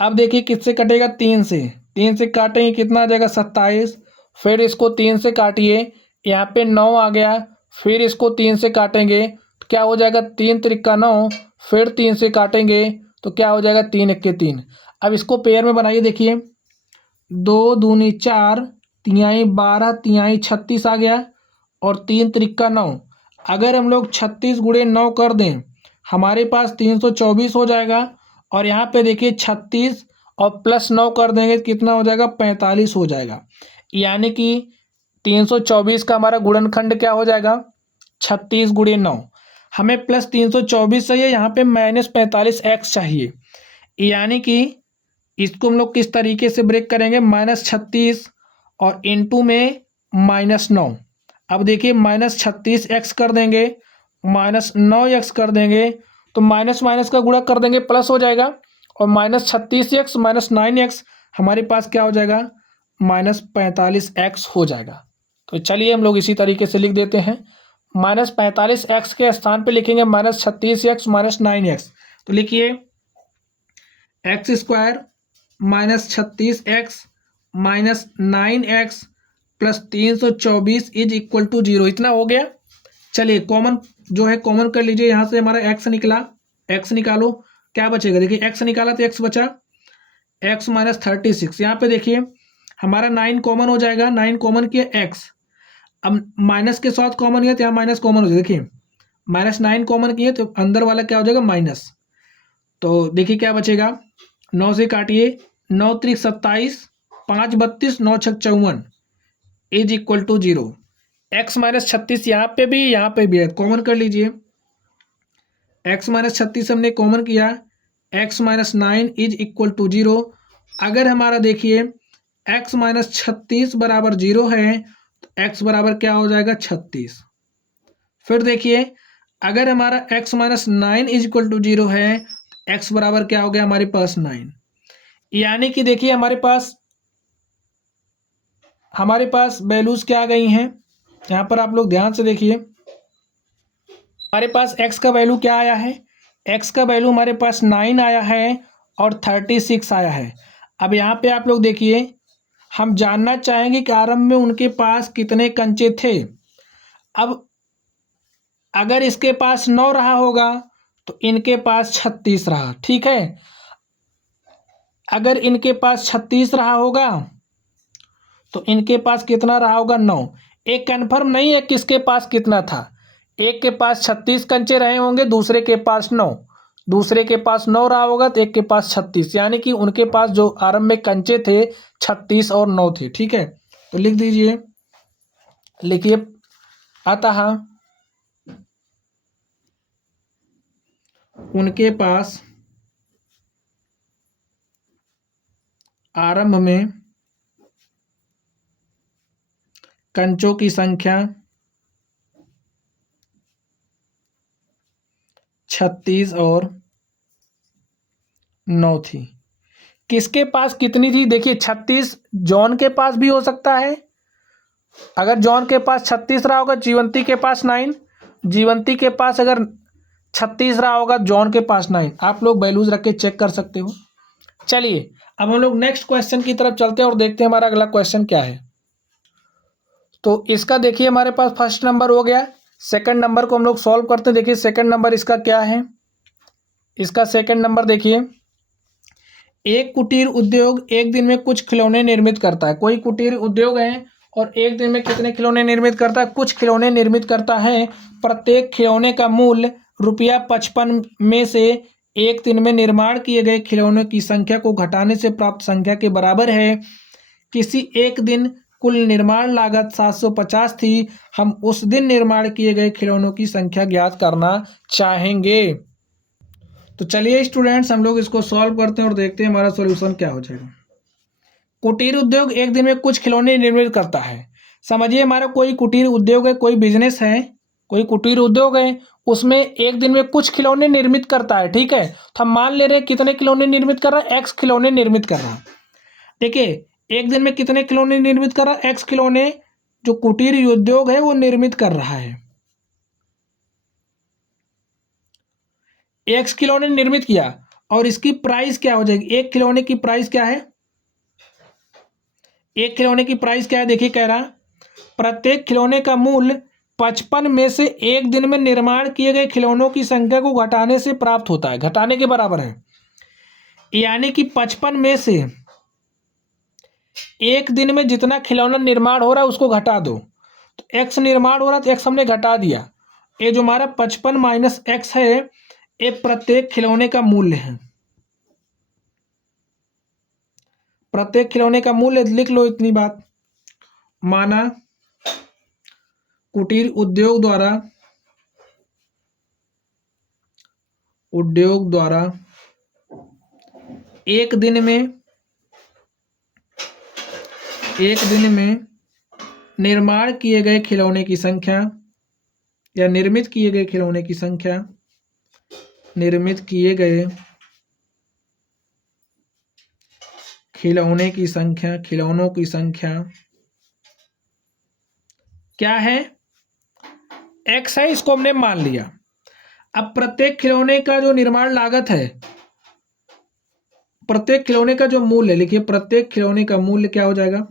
अब देखिए किससे कटेगा, 3 से, 3 से काटेंगे कितना आ जाएगा 27, फिर इसको 3 से काटिए, यहाँ पे 9 आ गया, फिर इसको 3 से काटेंगे तो क्या हो जाएगा, 3 त्रिका 9, फिर 3 से काटेंगे तो क्या हो जाएगा 3 1 के 3। अब इसको पेयर में बनाइए, देखिए 2 दूनी 4, तिहाई 12, तिहाई 36 आ गया और 3 त्रिका 9। अगर हम लोग 36 गुणे 9 कर दें हमारे पास 324 हो जाएगा, और यहाँ पे देखिए 36 और प्लस 9 कर देंगे कितना हो जाएगा, 45 हो जाएगा। यानी कि 324 का हमारा गुणनखंड क्या हो जाएगा, 36 गुणे 9। हमें प्लस 324 चाहिए, यहाँ पे -45x चाहिए। यानी कि इसको हम लोग किस तरीके से ब्रेक करेंगे, -36 और इनटू में -9। अब देखिए -36x कर देंगे, -9x कर देंगे, तो माइनस माइनस का गुणा कर देंगे प्लस हो जाएगा, और -36x -9x हमारे पास क्या हो जाएगा, -45x हो जाएगा। तो चलिए हम लोग इसी तरीके से लिख देते हैं, -45x के स्थान पे लिखेंगे -36x -9x। तो लिखिए x square -36x -9x plus 324 is equal to 0, इतना हो गया। चलिए कॉमन जो है कॉमन कर लीजिए, यहाँ से हमारा x निकला, x निकालो, क्या बचेगा, देखिए x निकाला तो x बचा, x -36। यहाँ पे देखिए हमारा 9 कॉमन हो जाएगा, 9 कॉमन किया x, अब माइनस के साथ कॉमन किया तो यहाँ माइनस कॉमन हो जाएगा, देखिए -9 कॉमन किए तो अंदर वाला क्या हो जाएगा माइनस। तो देखिए क्या बचेगा, 9 से काटिए, 9 त्रिक 27, 5 32, 9 छक 54 इज इक्वल टू 0। x -36 यहाँ पे भी है, कॉमन कर लीजिए, x -36 हमने कॉमन किया, x -9 इज इक्वल टू 0। अगर हमारा देखिए x -36 बराबर 0 है तो x बराबर क्या हो जाएगा 36। फिर देखिए अगर हमारा x -9 इज इक्वल टू 0 है तो x बराबर क्या हो गया हमारे पास 9। यानी कि देखिए हमारे पास वैल्यूज क्या आ गई हैं, यहाँ पर आप लोग ध्यान से देखिए, हमारे पास x का वैल्यू क्या आया है, x का वैल्यू हमारे पास 9 आया है और 36 आया है। अब यहाँ पे आप लोग देखिए, हम जानना चाहेंगे कि आरंभ में उनके पास कितने कंचे थे। अब अगर इसके पास 9 रहा होगा तो इनके पास 36 रहा, ठीक है। अगर इनके पास 36 रहा होगा तो इनके पास कितना रहा होगा 9। एक कन्फर्म नहीं है किसके पास कितना था, एक के पास 36 कंचे रहे होंगे, दूसरे के पास 9, दूसरे के पास 9 रहा होगा तो एक के पास 36, यानी कि उनके पास जो आरंभ में कंचे थे 36 और 9 थे, ठीक है। तो लिख दीजिए, लिखिए, अतः उनके पास आरंभ में कंचों की संख्या 36 और 9 थी। किसके पास कितनी थी, देखिए 36 जॉन के पास भी हो सकता है, अगर जॉन के पास 36 रहा होगा, जीवंती के पास 9, जीवंती के पास अगर 36 रहा होगा, जॉन के पास 9। आप लोग वैल्यूज रख के चेक कर सकते हो। चलिए अब हम लोग नेक्स्ट क्वेश्चन की तरफ चलते हैं और देखते हैं हमारा अगला क्वेश्चन क्या है। तो इसका देखिए हमारे पास फर्स्ट नंबर हो गया। सेकंड नंबर को हम लोग सॉल्व करते हैं। देखिए सेकंड नंबर इसका क्या है, इसका सेकंड नंबर देखिए, एक कुटीर उद्योग एक दिन में कुछ खिलौने निर्मित करता है। कोई कुटीर उद्योग है और एक दिन में कितने खिलौने निर्मित करता है, कुछ खिलौने निर्मित करता है। प्रत्येक खिलौने का मूल्य ₹55 में से एक दिन में निर्माण किए गए खिलौनों की संख्या को घटाने से प्राप्त संख्या के बराबर है। किसी एक दिन कुल निर्माण लागत 750 थी। हम उस दिन निर्माण किए गए खिलौनों की संख्या ज्ञात करना चाहेंगे। तो चलिए स्टूडेंट्स हम लोग इसको सॉल्व करते हैं और देखते हैं हमारा सॉल्यूशन क्या हो जाएगा। कुटीर उद्योग एक दिन में कुछ खिलौने निर्मित करता है। समझिए हमारा कोई कुटीर उद्योग है, कोई बिजनेस है, कोई कुटीर उद्योग है, उसमें एक दिन में कुछ खिलौने निर्मित करता है। ठीक है, तो हम मान ले रहे हैं कितने खिलौने निर्मित कर रहा है, एक्स खिलौने निर्मित कर रहा है। देखिए एक दिन में कितने खिलौने निर्मित कर रहा है, एक्स खिलौने जो कुटीर उद्योग है वो निर्मित कर रहा है। एक्स खिलौने निर्मित किया और इसकी प्राइस क्या हो जाएगी, एक खिलौने की प्राइस क्या है, एक खिलौने की प्राइस क्या है, देखिए कह रहा प्रत्येक खिलौने का मूल्य 55 में से एक दिन में निर्माण किए गए खिलौनों की संख्या को घटाने से प्राप्त होता है, घटाने के बराबर है। यानी कि 55 में से एक दिन में जितना खिलौना निर्माण हो रहा है उसको घटा दो। तो एक्स निर्माण हो रहा है तो एक्स हमने घटा दिया। ये जो हमारा 55 माइनस एक्स है ये प्रत्येक खिलौने का मूल्य है। प्रत्येक खिलौने का मूल्य लिख लो इतनी बात। माना कुटीर उद्योग द्वारा एक दिन में निर्माण किए गए खिलौने की संख्या या निर्मित किए गए खिलौने की संख्या, निर्मित किए गए खिलौने की संख्या, खिलौनों की संख्या क्या है, एक्स है, इसको हमने मान लिया। अब प्रत्येक खिलौने का जो निर्माण लागत है, प्रत्येक खिलौने का जो मूल्य है, लिखिए प्रत्येक खिलौने का मूल्य क्या हो जाएगा,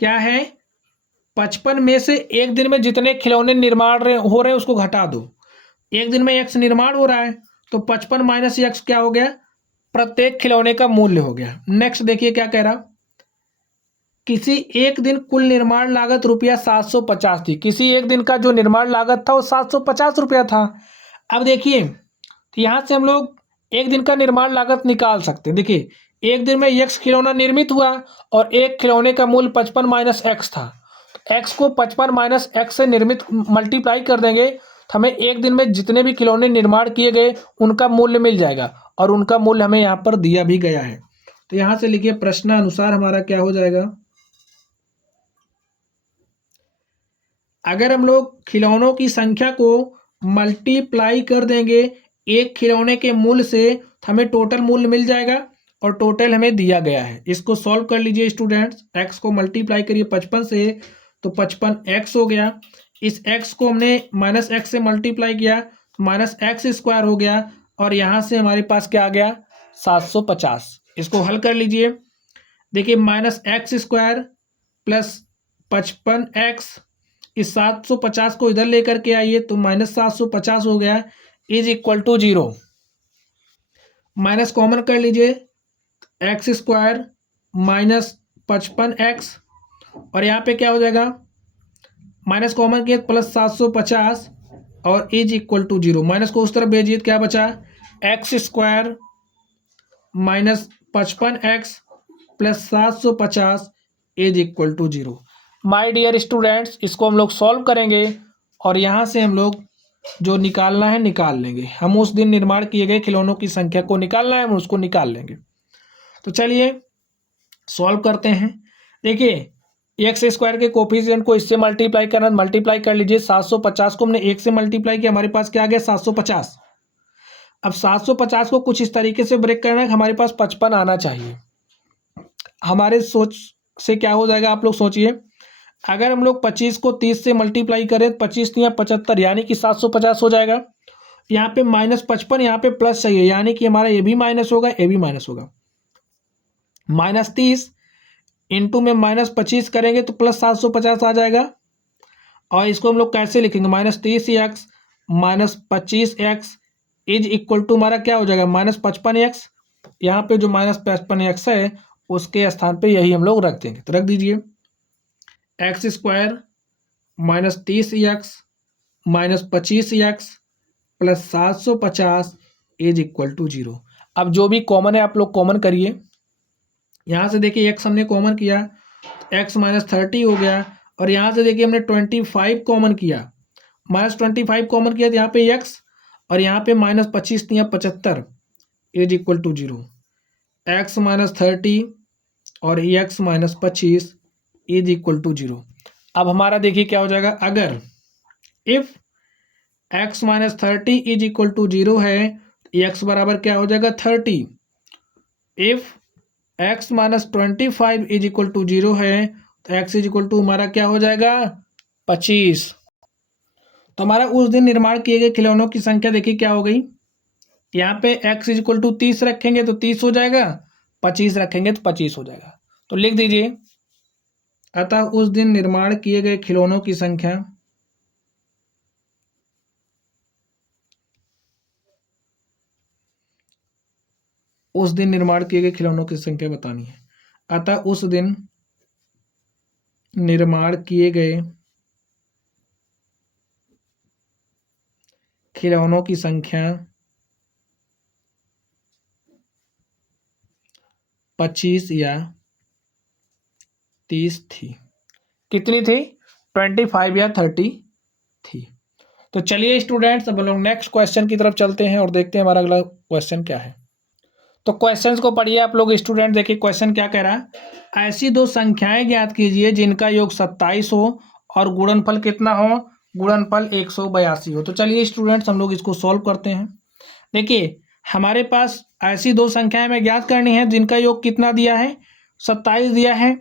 क्या है, 55 में से एक दिन में जितने खिलौने निर्माण हो रहे हैं उसको घटा दो। एक दिन में एक्स निर्माण हो रहा है तो 55 माइनस एक्स क्या हो गया, प्रत्येक खिलौने का मूल्य हो गया। नेक्स्ट देखिए क्या कह रहा, किसी एक दिन कुल निर्माण लागत ₹750 थी। किसी एक दिन का जो निर्माण लागत था वो ₹750 था। अब देखिए यहां से हम लोग एक दिन का निर्माण लागत निकाल सकते हैं। देखिए एक दिन में एक्स खिलौना निर्मित हुआ और एक खिलौने का मूल्य 55 माइनस एक्स था। एक्स को 55 माइनस एक्स से निर्मित मल्टीप्लाई कर देंगे तो हमें एक दिन में जितने भी खिलौने निर्माण किए गए उनका मूल्य मिल जाएगा और उनका मूल्य हमें यहाँ पर दिया भी गया है। तो यहाँ से लिखिए प्रश्नानुसार हमारा क्या हो जाएगा, अगर हम लोग खिलौनों की संख्या को मल्टीप्लाई कर देंगे एक खिलौने के मूल्य से तो हमें टोटल मूल्य मिल जाएगा और टोटल हमें दिया गया है। इसको सॉल्व कर लीजिए स्टूडेंट्स। एक्स को मल्टीप्लाई करिए 55 से तो 55x हो गया। इस x को हमने माइनस एक्स से मल्टीप्लाई किया तो माइनस एक्स स्क्वायर हो गया और यहाँ से हमारे पास क्या आ गया 750। इसको हल कर लीजिए। देखिए minus x square plus 55x, इस 750 को इधर लेकर के आइए तो माइनस 750 हो गया is equal to 0। Minus common कर लीजिए, एक्स स्क्वायर माइनस 55x और यहाँ पे क्या हो जाएगा, माइनस कॉमन किए प्लस 750 और इज इक्वल टू 0। माइनस को उस तरफ भेजिए क्या बचा, x square minus 55x plus 750 is equal to 0। My dear students इसको हम लोग सॉल्व करेंगे और यहाँ से हम लोग जो निकालना है निकाल लेंगे। हम उस दिन निर्माण किए गए खिलौनों की संख्या को निकालना है, हम उसको निकाल लेंगे। तो चलिए सॉल्व करते हैं। देखिए एक्स स्क्वायर के कोफिशिएंट को इससे मल्टीप्लाई करना, मल्टीप्लाई कर लीजिए। 750 को हमने 1 से मल्टीप्लाई किया, हमारे पास क्या आ गया 750। अब 750 को कुछ इस तरीके से ब्रेक करना है कि हमारे पास 55 आना चाहिए। हमारे सोच से क्या हो जाएगा आप लोग सोचिए, अगर हम लोग 25 को 30 से मल्टीप्लाई करें 25 या 75 यानी कि 750 हो जाएगा। यहाँ पे -55, यहाँ पे प्लस चाहिए, यानी कि हमारा ये भी माइनस होगा, ये भी माइनस होगा। -30 इंटू में -25 करेंगे तो +750 आ जाएगा। और इसको हम लोग कैसे लिखेंगे, -30x -25x is equal to हमारा क्या हो जाएगा, -55x। यहाँ पे जो -55x है उसके स्थान पे यही हम लोग रख देंगे, तो रख दीजिए x² -30x -25x plus 750 is equal to 0। अब जो भी कॉमन है आप लोग कॉमन करिए। यहाँ से देखिए x हमने कॉमन किया, x -30 हो गया, और यहाँ से देखिए हमने 25 कॉमन किया, -25 कॉमन किया, तो यहाँ पे x और यहाँ पे -25 दिया 75 इज इक्वल टू 0। x -30 और x -25 इज इक्वल टू 0। अब हमारा देखिए क्या हो जाएगा, अगर if x -30 is equal to 0 है, x बराबर क्या हो जाएगा 30। If x -25 is equal to 0 है तो x इज इक्वल टू हमारा क्या हो जाएगा 25। तो हमारा उस दिन निर्माण किए गए खिलौनों की संख्या देखिए क्या हो गई, यहाँ पे x इज इक्वल टू 30 रखेंगे तो 30 हो जाएगा, 25 रखेंगे तो 25 हो जाएगा। तो लिख दीजिए, अतः उस दिन निर्माण किए गए खिलौनों की संख्या उस दिन निर्माण किए गए खिलौनों की संख्या बतानी है। अतः उस दिन निर्माण किए गए खिलौनों की संख्या 25 या 30 थी। कितनी थी, 25 या 30 थी। तो चलिए स्टूडेंट्स, अब हम लोग नेक्स्ट क्वेश्चन की तरफ चलते हैं और देखते हैं हमारा अगला क्वेश्चन क्या है। तो क्वेश्चंस को पढ़िए आप लोग स्टूडेंट। देखिए क्वेश्चन क्या कह रहा है, ऐसी दो संख्याएं ज्ञात कीजिए जिनका योग 27 हो और गुणनफल कितना हो, गुणनफल 182 हो। तो चलिए स्टूडेंट्स हम लोग इसको सॉल्व करते हैं। देखिए हमारे पास ऐसी दो संख्याएं हमें ज्ञात करनी है जिनका योग कितना दिया है, 27 दिया है।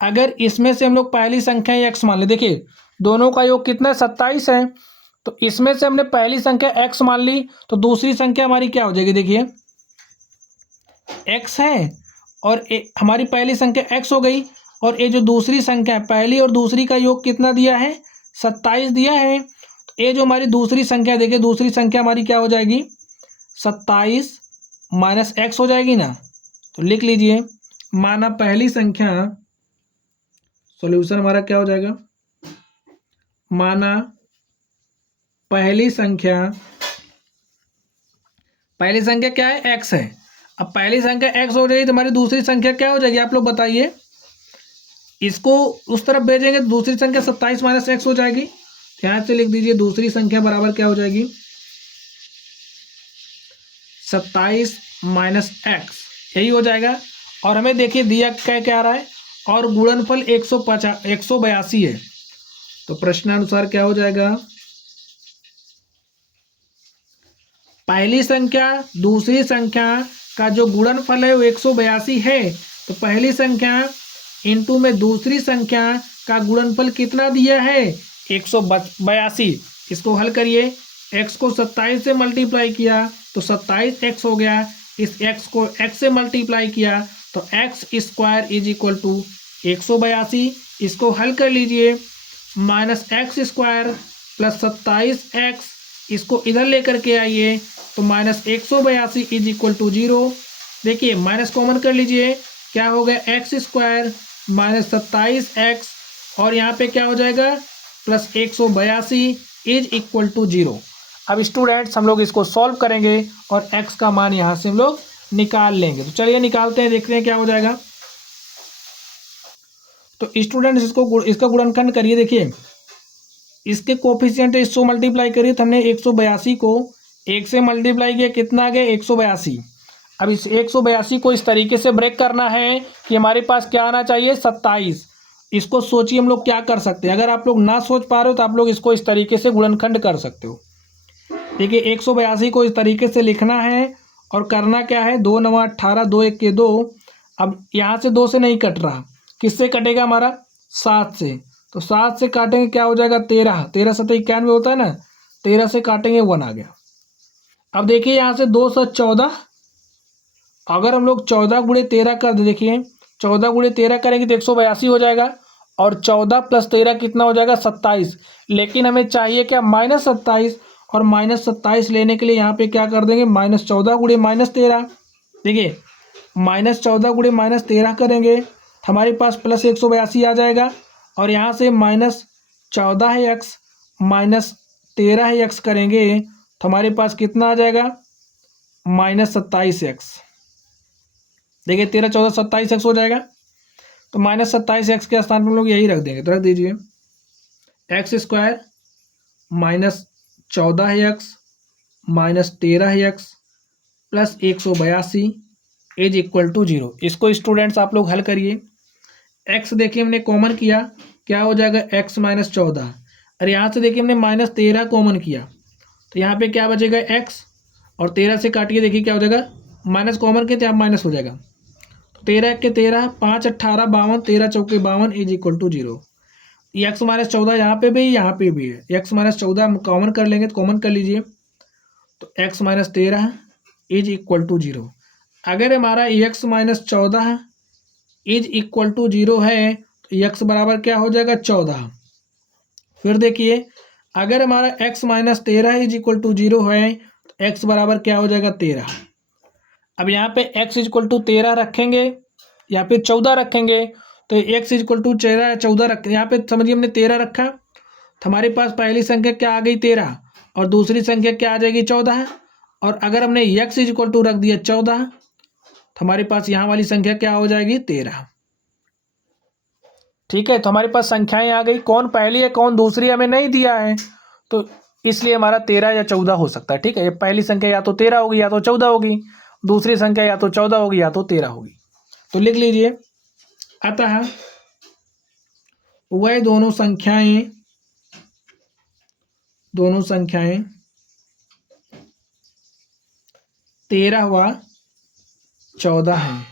अगर इसमें से हम लोग पहली संख्या x मान ले, देखिए दोनों का योग कितना है 27 है, तो इसमें से हमने पहली संख्या x मान ली, तो दूसरी संख्या हमारी क्या हो जाएगी, देखिए x है और हमारी पहली संख्या x हो गई, और ये जो दूसरी संख्या है पहली और दूसरी का योग कितना दिया है 27 दिया है। तो ये जो हमारी दूसरी संख्या, देखिए दूसरी संख्या हमारी क्या हो जाएगी 27 माइनस x हो जाएगी ना। तो लिख लीजिए, माना पहली संख्या, सॉल्यूशन हमारा क्या हो जाएगा, माना पहली संख्या क्या है x है। अब पहली संख्या x हो जाएगी तो हमारी दूसरी संख्या क्या हो जाएगी, आप लोग बताइए। इसको उस तरफ भेजेंगे तो दूसरी संख्या 27 माइनस x हो जाएगी। ध्यान से लिख दीजिए, दूसरी संख्या बराबर क्या हो जाएगी 27 माइनस x, यही हो जाएगा। और हमें देखिए दिया क्या आ रहा है, और गुणनफल 182 है। तो प्रश्नानुसार क्या हो जाएगा, पहली संख्या दूसरी संख्या का जो गुणनफल है वो 182 है, तो पहली संख्या इंटू में दूसरी संख्या का गुणनफल कितना दिया है 182। इसको हल करिए, x को 27 से मल्टीप्लाई किया तो 27x हो गया, इस x को x से मल्टीप्लाई किया तो x² इज इक्वल टू 182। इसको हल कर लीजिए, -x² प्लस 27x, इसको इधर लेकर के आइए तो -182 इज इक्वल टू 0। देखिए माइनस कॉमन कर लीजिए, क्या हो गया x² माइनस 27x, और यहाँ पे क्या हो जाएगा प्लस 182 इज इक्वल टू 0। अब स्टूडेंट्स हम लोग इसको सॉल्व करेंगे और x का मान यहाँ से हम लोग निकाल लेंगे। तो चलिए निकालते हैं, देखते हैं क्या हो जाएगा। तो स्टूडेंट्स इसका गुणनखंड करिए। देखिए इसके कोफिशिएंट इसको मल्टीप्लाई करिए, तो हमने 182 को 1 से मल्टीप्लाई किया, कितना आ गया 182। अब इस 182 को इस तरीके से ब्रेक करना है कि हमारे पास क्या आना चाहिए 27। इसको सोचिए हम लोग क्या कर सकते हैं, अगर आप लोग ना सोच पा रहे हो तो आप लोग इसको इस तरीके से गुणनखंड कर सकते हो। देखिए 182 को इस तरीके से लिखना है और करना क्या है, 2 9 18, 2 1 के 2। अब यहाँ से 2 से नहीं कट रहा, किससे कटेगा हमारा 7 से, तो 7 से काटेंगे क्या हो जाएगा 13, 13 7 91 होता है ना, 13 से काटेंगे 1 आ गया। अब देखिए यहाँ से 214, अगर हम लोग 14 गुणे 13 कर दे, देखिए 14 गुणे 13 करेंगे तो 182 हो जाएगा, और 14 प्लस 13 कितना हो जाएगा 27। लेकिन हमें चाहिए क्या -27, और -27 लेने के लिए यहाँ पे क्या कर देंगे -14 गुणे -13। देखिए -14 गुणे -13 करेंगे हमारे पास प्लस 182 आ जाएगा, और यहाँ से -14x -13x करेंगे तो हमारे पास कितना आ जाएगा -27x। देखिए 13 14 27x हो जाएगा, तो -27x के स्थान पर हम लोग यही रख देंगे, तो रख दीजिए x² -14x -13x plus 182 is equal to 0। इसको स्टूडेंट्स आप लोग हल करिए। x देखिए हमने कॉमन किया, क्या हो जाएगा x -14, और यहाँ से देखिए हमने -13 कॉमन किया, तो यहाँ पे क्या बचेगा x, और 13 से काटिए देखिए क्या हो जाएगा, माइनस कॉमन के तो यहाँ माइनस हो जाएगा, तो 13 के 13, 5 18 52, 13 चौके 52 इज इक्वल टू 0। x -14 यहाँ पे भी यहाँ पे भी है, x -14 हम कॉमन कर लेंगे, तो कॉमन कर लीजिए, तो x -13 इज इक्वल टू 0। अगर हमारा x -14 इज इक्वल टू 0 है तो x बराबर क्या हो जाएगा 14। फिर देखिए अगर हमारा x -13 इज इक्वल टू 0 है तो x बराबर क्या हो जाएगा 13। अब यहाँ पे x इक्वल टू 13 रखेंगे या फिर 14 रखेंगे, तो x इक्वल टू 13 या 14 रखें, यहाँ पे समझिए हमने 13 रखा, तो हमारे पास पहली संख्या क्या आ गई 13, और दूसरी संख्या क्या आ जाएगी 14, और अगर हमने x इक्वल टू रख दिया 14 तो हमारे पास यहाँ वाली संख्या क्या हो जाएगी 13। ठीक है, तो हमारे पास संख्याएं आ गई, कौन पहली है कौन दूसरी हमें नहीं दिया है, तो इसलिए हमारा 13 या 14 हो सकता है। ठीक है, ये पहली संख्या या तो 13 होगी या तो 14 होगी, दूसरी संख्या या तो 14 होगी या तो 13 होगी। तो लिख लीजिए, अतः वह दोनों संख्याएं 13 व 14 हैं।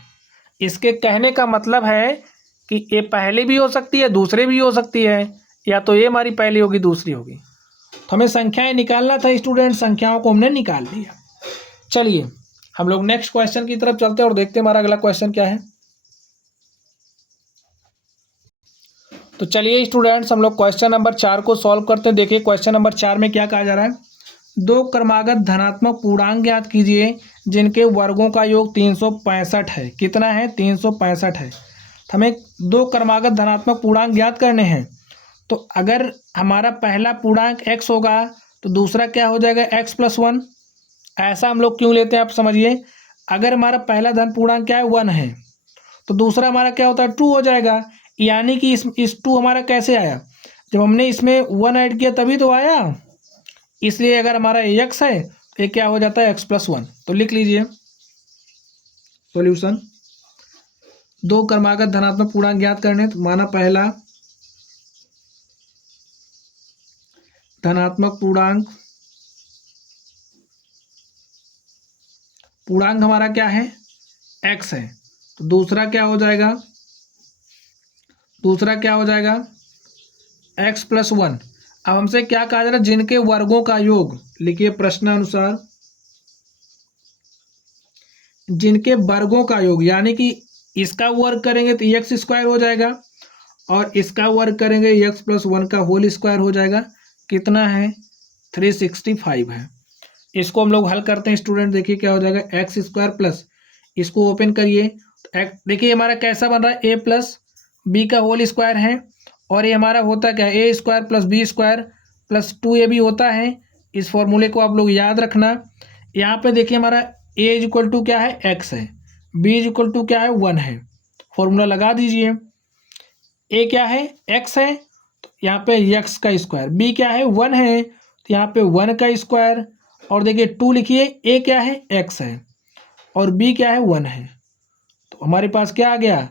इसके कहने का मतलब है कि ये पहले भी हो सकती है दूसरे भी हो सकती है, या तो ये हमारी पहली होगी दूसरी होगी। तो हमें संख्याएं निकालना था स्टूडेंट, संख्याओं को हमने निकाल लिया। चलिए हम लोग नेक्स्ट क्वेश्चन की तरफ चलते हैं और देखते हैं हमारा अगला क्वेश्चन क्या है। तो चलिए स्टूडेंट्स हम लोग क्वेश्चन नंबर 4 को सॉल्व करते हैं। देखिए क्वेश्चन नंबर 4 में क्या कहा जा रहा है, दो क्रमागत धनात्मक पूर्णांक ज्ञात कीजिए जिनके वर्गों का योग 365 है। कितना है 365 है। हमें दो क्रमागत धनात्मक पूर्णांक ज्ञात करने हैं, तो अगर हमारा पहला पूर्णांक x होगा तो दूसरा क्या हो जाएगा x + 1। ऐसा हम लोग क्यों लेते हैं आप समझिए, अगर हमारा पहला धन पूर्णांक क्या है 1 है, तो दूसरा हमारा क्या होता है 2 हो जाएगा। यानी कि इस 2 हमारा कैसे आया, जब हमने इसमें 1 ऐड किया तभी तो आया। इसलिए अगर हमारा x है तो ये क्या हो जाता है x + 1। तो लिख लीजिए सॉल्यूशन, दो क्रमागत धनात्मक पूर्णांक ज्ञात करने, तो माना पहला धनात्मक पूर्णांक हमारा क्या है x है, तो दूसरा क्या हो जाएगा x + 1। अब हमसे क्या कहा जा रहा है, जिनके वर्गों का योग, लिखिए प्रश्नानुसार जिनके वर्गों का योग, यानी कि इसका वर्ग करेंगे तो x² हो जाएगा, और इसका वर्ग करेंगे x + 1 का होल स्क्वायर हो जाएगा। कितना है 365 है। इसको हम लोग हल करते हैं स्टूडेंट, देखिए क्या हो जाएगा x² प्लस, इसको ओपन करिए, देखिए हमारा कैसा बन रहा है a + b का होल स्क्वायर है, और ये हमारा होता क्या है a² + b² + 2ab होता है। इस फॉर्मूले को आप लोग याद रखना। यहाँ पे देखिए हमारा a इक्वल टू क्या है x है, b इक्वल टू क्या है 1 है, फॉर्मूला लगा दीजिए। a क्या है x है, तो यहाँ पे x का स्क्वायर, b क्या है 1 है, तो यहाँ पे 1 का स्क्वायर, और देखिए 2 लिखिए, a क्या है x है और b क्या है 1 है, तो हमारे पास क्या आ गया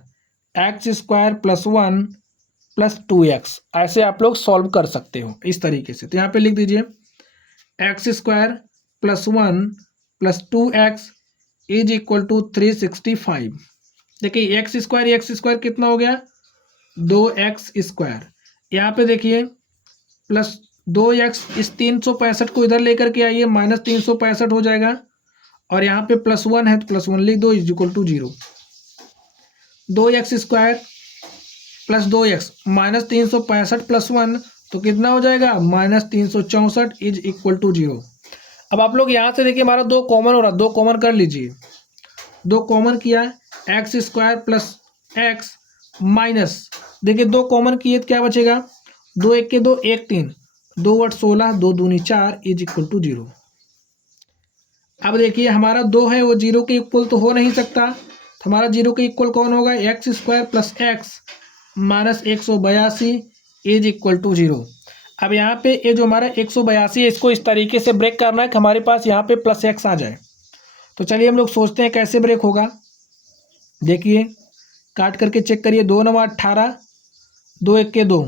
x² + 1 + 2x। ऐसे आप लोग सॉल्व कर सकते हो इस तरीके से। तो यहाँ पे लिख दीजिए x² + 1 + 2x is equal to 365। देखिए x² कितना हो गया 2x²। यहाँ पे देखिए 2x इस 365 को इधर लेकर के आइए, -365 हो जाएगा। और यहाँ पे +1 है तो +1 लिख दो, is equal to 0। 2x² + 2x -365 + 1 तो कितना हो जाएगा, -364 इज इक्वल टू 0। अब आप लोग यहाँ से देखिए हमारा 2 कॉमन हो रहा, 2 कॉमन कर लीजिए। 2 कॉमन किया, x² + x माइनस, देखिए 2 कॉमन किए तो क्या बचेगा, 2 1 के 2 1 3, 2 8 16, 2 दूनी 4 इज इक्वल टू 0। अब देखिए हमारा 2 है वो 0 के इक्वल तो हो नहीं सकता, तो हमारा 0 के इक्वल कौन होगा, x² + x -182 is equal to 0। अब यहाँ पे ये जो हमारा 182 है इसको इस तरीके से ब्रेक करना है कि हमारे पास यहाँ पे +x आ जाए। तो चलिए हम लोग सोचते हैं कैसे ब्रेक होगा। देखिए काट करके चेक करिए, 2 9 18, 2 1 के 2,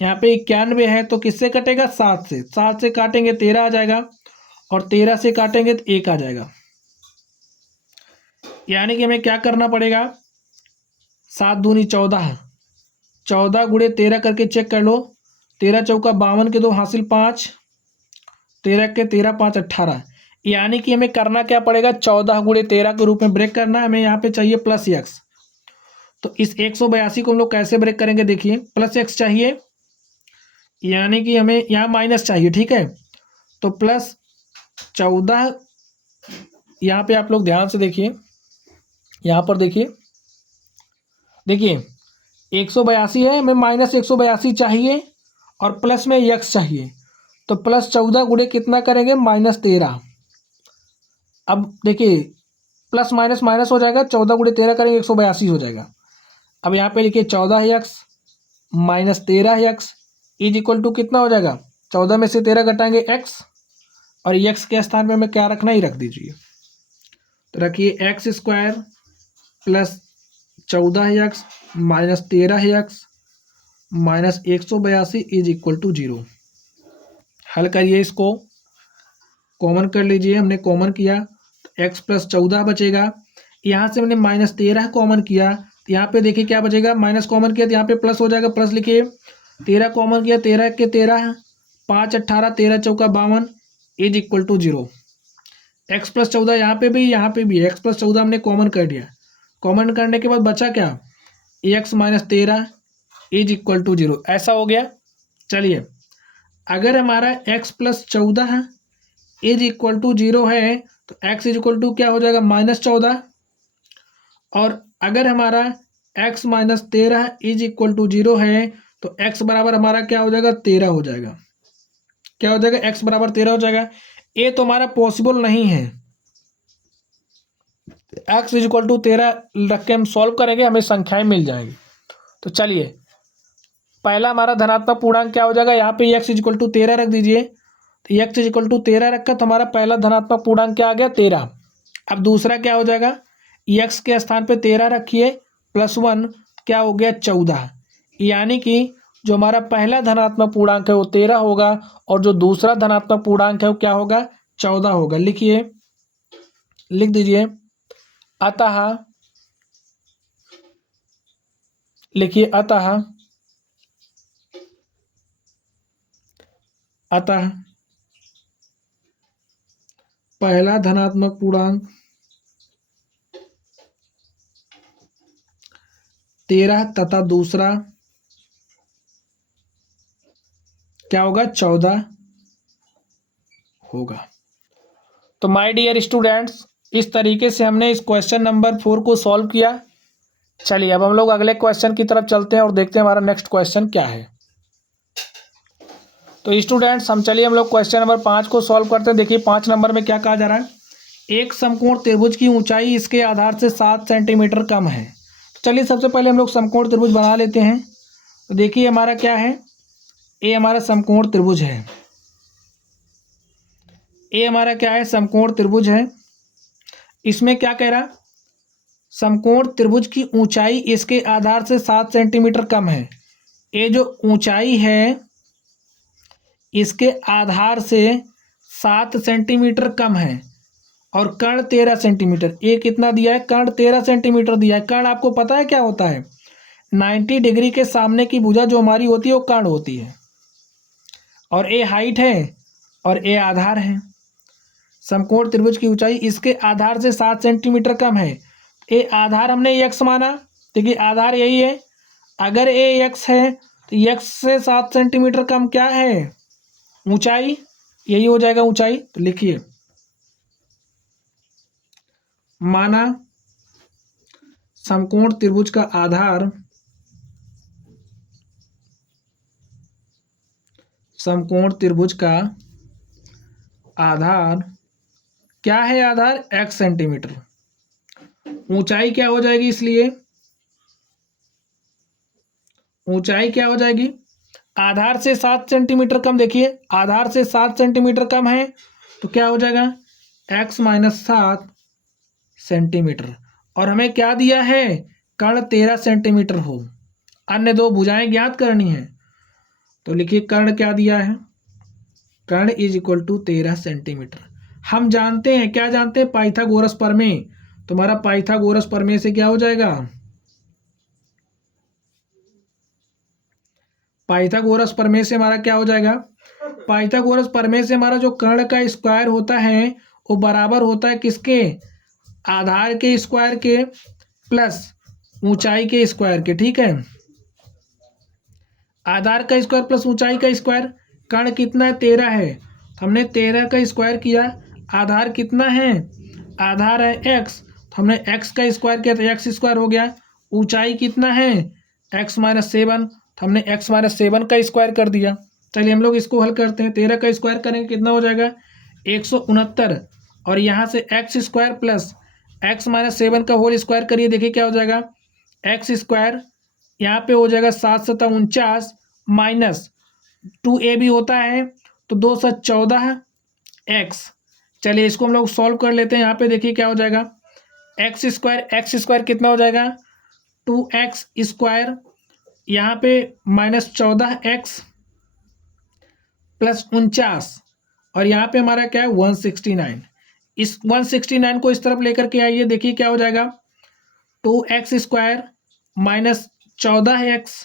यहाँ पे 91 है तो किससे कटेगा, 7 से। 7 से काटेंगे 13 आ जाएगा, और 13 से काटेंगे तो 1 आ जाएगा। यानी कि हमें क्या करना पड़ेगा, 7 दूनी 14, 14 गुणे 13 करके चेक कर लो, 13 चौका 52 के 2 हासिल 5, 13 के 13 5 18। यानी कि हमें करना क्या पड़ेगा, 14 गुणे 13 के रूप में ब्रेक करना है। हमें यहाँ पे चाहिए +x, तो इस 182 को हम लोग कैसे ब्रेक करेंगे, देखिए +x चाहिए, यानी कि हमें यहाँ माइनस चाहिए, ठीक है। तो +14, यहाँ पे आप लोग ध्यान से देखिए, यहाँ पर देखिए 182 है, हमें -182 चाहिए और प्लस में x चाहिए, तो +14 गुणे कितना करेंगे, -13। अब देखिए प्लस माइनस माइनस हो जाएगा, 14 गुणे 13 करेंगे 182 हो जाएगा। अब यहाँ पे लिखिए 14x -13x is equal to कितना हो जाएगा, 14 में से 13 घटाएंगे x, और x के स्थान पे हमें क्या रखना ही रख दीजिए। तो रखिए x² + 14x -13x -182 is equal to 0। हल करिए, इसको कॉमन कर लीजिए। हमने कॉमन किया तो x + 14 बचेगा, यहाँ से हमने -13 कॉमन किया तो यहाँ पे देखिए क्या बचेगा, माइनस कॉमन किया तो यहाँ पे प्लस हो जाएगा, प्लस लिखिए। 13 कॉमन किया, 13 के 13, 5 18, 13 चौका 52 इज इक्वल टू 0। x + 14 यहाँ पे भी x + 14 हमने कॉमन कर दिया। कॉमन करने के बाद बचा क्या, x - 13 इज इक्वल टू 0। ऐसा हो गया। चलिए अगर हमारा x + 14 इज इक्वल टू 0 है तो x इज इक्वल टू क्या हो जाएगा, -14, और अगर हमारा x - 13 इज इक्वल टू 0 है तो x बराबर हमारा क्या हो जाएगा, 13 हो जाएगा। क्या हो जाएगा, x बराबर 13 हो जाएगा। ये तो हमारा पॉसिबल नहीं है। x इज इक्वल टू 13 रख के हम सॉल्व करेंगे, हमें संख्याएं मिल जाएगी। तो चलिए पहला हमारा धनात्मक पूर्णांक क्या हो जाएगा, यहाँ पे x इज इक्वल टू 13 रख दीजिए। तो x इज इक्वल टू 13 रखा तो हमारा पहला धनात्मक पूर्णांक क्या आ गया, 13। अब दूसरा क्या हो जाएगा, x के स्थान पे 13 रखिए, +1 क्या हो गया, 14। यानी कि जो हमारा पहला धनात्मक पूर्णांक है वो 13 होगा, और जो दूसरा धनात्मक पूर्णांक है वो क्या होगा, 14 होगा। लिखिए, लिख दीजिए, अतः, लिखिए अतः पहला धनात्मक पूर्णांक 13 तथा दूसरा क्या होगा, 14 होगा। तो माय डियर स्टूडेंट्स, इस तरीके से हमने इस क्वेश्चन नंबर 4 को सॉल्व किया। चलिए अब हम लोग अगले क्वेश्चन की तरफ चलते हैं और देखते हैं हमारा नेक्स्ट क्वेश्चन क्या है। तो स्टूडेंट्स हम लोग क्वेश्चन नंबर 5 को सॉल्व करते हैं। देखिए 5 नंबर में क्या कहा जा रहा है, एक समकोण त्रिभुज की ऊंचाई इसके आधार से 7 सेंटीमीटर कम है। तो चलिए सबसे पहले हम लोग समकोण त्रिभुज बना लेते हैं। तो देखिए हमारा क्या है, ये हमारा समकोण त्रिभुज है, ये हमारा क्या है, समकोण त्रिभुज है। इसमें क्या कह रहा, समकोण त्रिभुज की ऊंचाई इसके आधार से 7 सेंटीमीटर कम है। ये जो ऊंचाई है इसके आधार से 7 सेंटीमीटर कम है, और कर्ण 13 सेंटीमीटर। ये कितना दिया है, कर्ण 13 सेंटीमीटर दिया है। कर्ण आपको पता है क्या होता है, 90 डिग्री के सामने की भुजा जो हमारी होती है वो कर्ण होती है, और ए हाइट है और ए आधार है। समकोण त्रिभुज की ऊंचाई इसके आधार से 7 सेंटीमीटर कम है। ए आधार हमने एक्स माना, देखिए आधार यही है। अगर ए एक्स है तो एक्स से 7 सेंटीमीटर कम क्या है? ऊंचाई, यही हो जाएगा ऊंचाई। तो लिखिए माना समकोण त्रिभुज का आधार, समकोण त्रिभुज का आधार क्या है? आधार x सेंटीमीटर। ऊंचाई क्या हो जाएगी? इसलिए ऊंचाई क्या हो जाएगी? आधार से 7 सेंटीमीटर कम, देखिए आधार से 7 सेंटीमीटर कम है तो क्या हो जाएगा? x minus 7 centimetre. और हमें क्या दिया है? कर्ण 13 सेंटीमीटर हो। अन्य दो भुजाएं ज्ञात करनी है। तो लिखिए कर्ण क्या दिया है? कर्ण इज इक्वल टू 13 सेंटीमीटर। हम जानते हैं, क्या जानते हैं? पाइथागोरस प्रमेय। तुम्हारा पाइथागोरस प्रमेय से क्या हो जाएगा? पाइथागोरस प्रमेय से हमारा क्या हो जाएगा? पाइथागोरस प्रमेय से हमारा जो कर्ण का स्क्वायर होता है वो बराबर होता है किसके? आधार के स्क्वायर के प्लस ऊंचाई के स्क्वायर के। ठीक है, आधार का स्क्वायर प्लस ऊंचाई का स्क्वायर। कर्ण कितना है? 13 है, हमने 13 का स्क्वायर किया। आधार कितना है? आधार है x, तो हमने x का स्क्वायर किया तो x स्क्वायर हो गया। ऊंचाई कितना है? x माइनस 7, तो हमने x माइनस 7 का स्क्वायर कर दिया। चलिए हम लोग इसको हल करते हैं। 13 का स्क्वायर करेंगे कितना हो जाएगा? 169। और यहाँ से x square plus x minus 7 का होल स्क्वायर करिए, देखिए क्या हो जाएगा? x स्क्वायर यहाँ पे हो जाएगा 7 सत्ता 49 माइनस 2a भी होता है तो 2 से 14 x। चलिए इसको हम लोग सॉल्व कर लेते हैं। यहाँ पे देखिए क्या हो जाएगा? एक्स स्क्वायर कितना हो जाएगा? 2x स्क्वायर, यहाँ पे माइनस 14x प्लस 49, और यहाँ पे हमारा क्या है? 169। इस 169 को इस तरफ लेकर के आइए, देखिए क्या हो जाएगा? 2x square minus 14x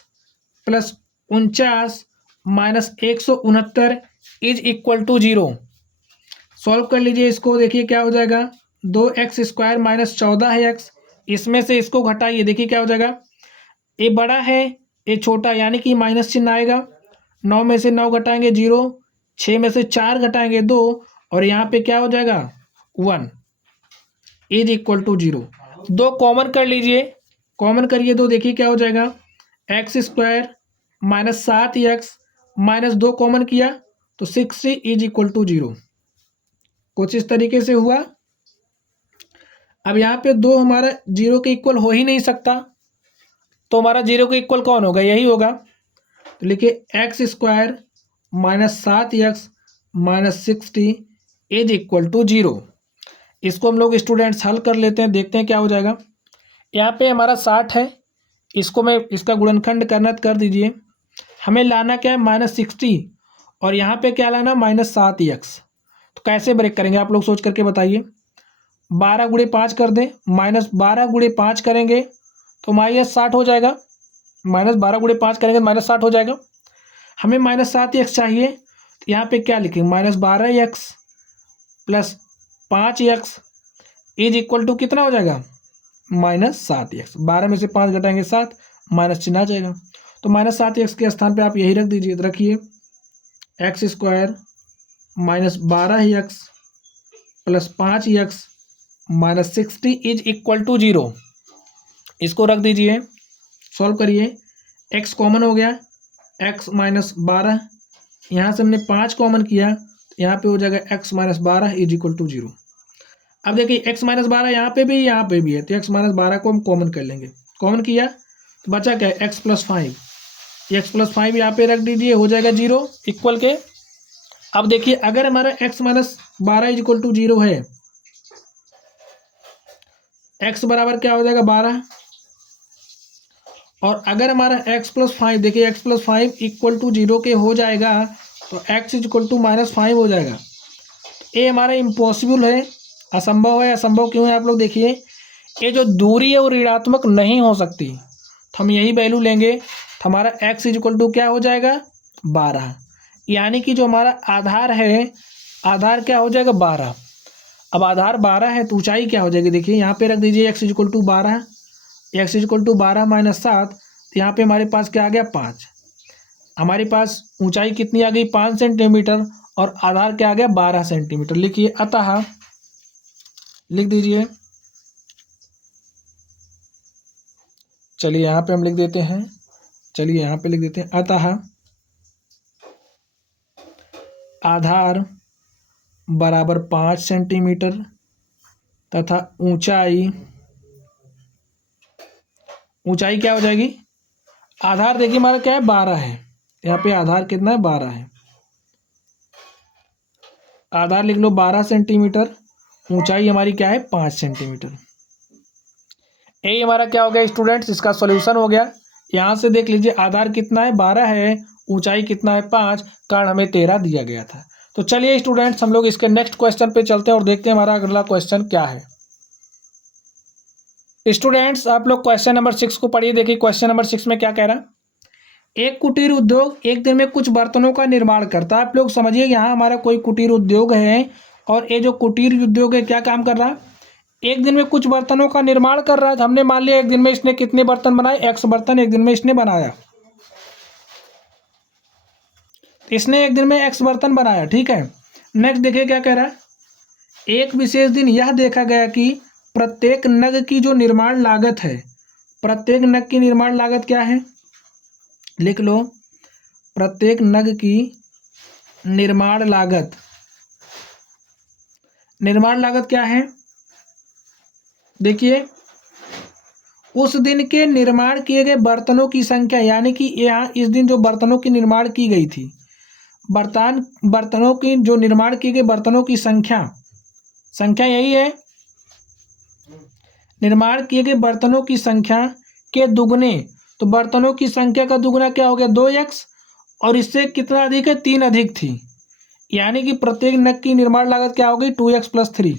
plus 49 minus 169 is equal to 0। Solve कर लीजिए इसको, देखिए क्या हो जाएगा? 2x स्क्वायर माइनस 14x, इसमें से इसको घटाइए, देखिए क्या हो जाएगा? ए बड़ा है ए छोटा, यानी कि माइनस चिन्ह आएगा। 9 में से 9 घटाएंगे 0, 6 में से 4 घटाएंगे 2, और यहाँ पे क्या हो जाएगा? 1 इज इक्वल टू 0। 2 कॉमन कर लीजिए, कॉमन करिए 2, देखिए क्या हो जाएगा? X square minus 7x minus 2 common किया तो 60 इज इक्वल टू 0। कुछ इस तरीके से हुआ। अब यहाँ पे 2 हमारा 0 के इक्वल हो ही नहीं सकता, तो हमारा 0 के इक्वल कौन होगा? यही होगा। तो लिखिए x square minus 7x minus 60 is equal to 0। इसको हम लोग स्टूडेंट्स हल कर लेते हैं, देखते हैं क्या हो जाएगा। यहाँ पे हमारा 60 है, इसको मैं इसका गुणनखंड करना कर दीजिए। हमें लाना क्या है? माइनस 60, और यहाँ पे क्या लाना? Minus 7x। तो कैसे ब्रेक करेंगे आप लोग सोच करके बताइए। 12 गुणे 5 कर दें, माइनस 12 गुणे 5 करेंगे तो माइनस 60 हो जाएगा। माइनस 12 गुणे 5 करेंगे तो माइनस 60 हो जाएगा। हमें माइनस 7x चाहिए, तो यहाँ पे क्या लिखेंगे? Minus 12x plus 5x is equal to कितना हो जाएगा? Minus 7x। 12 में से 5 घटाएंगे 7, माइनस चिन्ह आ जाएगा। तो माइनस 7x के स्थान पे आप यही रख दीजिए, रखिए x square minus 12x plus 5x minus 60 is equal to 0। इसको रख दीजिए, सॉल्व करिए। x कॉमन हो गया, x माइनस 12, यहाँ से हमने 5 कॉमन किया, यहाँ पे हो जाएगा x minus 12 is equal to 0। अब देखिए x माइनस 12 यहाँ पे भी है, तो x माइनस 12 को हम कॉमन कर लेंगे। कॉमन किया तो बचा क्या है? x plus 5। x प्लस 5 यहाँ पे रख दीजिए, हो जाएगा 0 इक्वल के। अब देखिए अगर हमारा x minus 12 is equal to 0 है, x बराबर क्या हो जाएगा? 12। और अगर हमारा x प्लस 5, देखिए x प्लस 5 इक्वल टू 0 के हो जाएगा, तो x is equal to minus 5 हो जाएगा। ये हमारा इम्पॉसिबल है, असंभव है। असंभव क्यों है? आप लोग देखिए, ये जो दूरी है वो ऋणात्मक नहीं हो सकती, तो हम यही वैल्यू लेंगे। तो हमारा x इज इक्वल टू क्या हो जाएगा? 12। यानी कि जो हमारा आधार है, आधार क्या हो जाएगा 12। अब आधार 12 है तो ऊंचाई क्या हो जाएगी, देखिए यहाँ पे रख दीजिए x equal to 12, x equal to 12 minus 7, तो यहाँ पे हमारे पास क्या आ गया 5। हमारे पास ऊंचाई कितनी आ गई 5 सेंटीमीटर और आधार क्या आ गया 12 सेंटीमीटर। लिखिए अतः, लिख दीजिए, चलिए यहाँ पे हम लिख देते हैं, चलिए यहाँ पे लिख देते हैं अतः आधार बराबर 5 सेंटीमीटर तथा ऊंचाई, ऊंचाई क्या हो जाएगी, आधार देखिए हमारा क्या है 12 है, यहाँ पे आधार कितना है 12 है, आधार लिख लो 12 सेंटीमीटर, ऊंचाई हमारी क्या है 5 सेंटीमीटर। यही हमारा क्या हो गया स्टूडेंट्स, इसका सॉल्यूशन हो गया। यहाँ से देख लीजिए आधार कितना है 12 है, ऊंचाई कितना है 5, कारण हमें 13 दिया गया था। तो चलिए स्टूडेंट्स हम लोग इसके नेक्स्ट क्वेश्चन पे चलते हैं और देखते हैं हमारा अगला क्वेश्चन क्या है। स्टूडेंट्स आप लोग क्वेश्चन नंबर 6 को पढ़िए। देखिए क्वेश्चन नंबर 6 में क्या कह रहा है, एक कुटीर उद्योग एक दिन में कुछ बर्तनों का निर्माण करता है। आप लोग समझिए यहाँ हमारा कोई कुटीर उद्योग है और ये जो कुटीर उद्योग है क्या काम कर रहा है, एक दिन में कुछ बर्तनों का निर्माण कर रहा है। हमने मान लिया एक दिन में इसने कितने बर्तन बनाए, x बर्तन एक दिन में इसने बनाया, इसने एक दिन में x बर्तन बनाया, ठीक है। नेक्स्ट देखिए क्या कह रहा है, एक विशेष दिन यह देखा गया कि प्रत्येक नग की जो निर्माण लागत है, प्रत्येक नग की निर्माण लागत क्या है, लिख लो, प्रत्येक नग की निर्माण लागत, निर्माण लागत क्या है, देखिए उस दिन के निर्माण किए गए बर्तनों की संख्या, यानी कि यहाँ इस दिन जो बर्तनों की निर्माण की गई थी, बर्तनों की जो निर्माण किए गए बर्तनों की संख्या, संख्या यही है, निर्माण किए गए बर्तनों की संख्या के दुगने, तो बर्तनों की संख्या का दुगना क्या हो गया 2x, और इससे कितना अधिक है 3 अधिक थी, यानी कि प्रत्येक नग की निर्माण लागत क्या हो गई 2x + 3।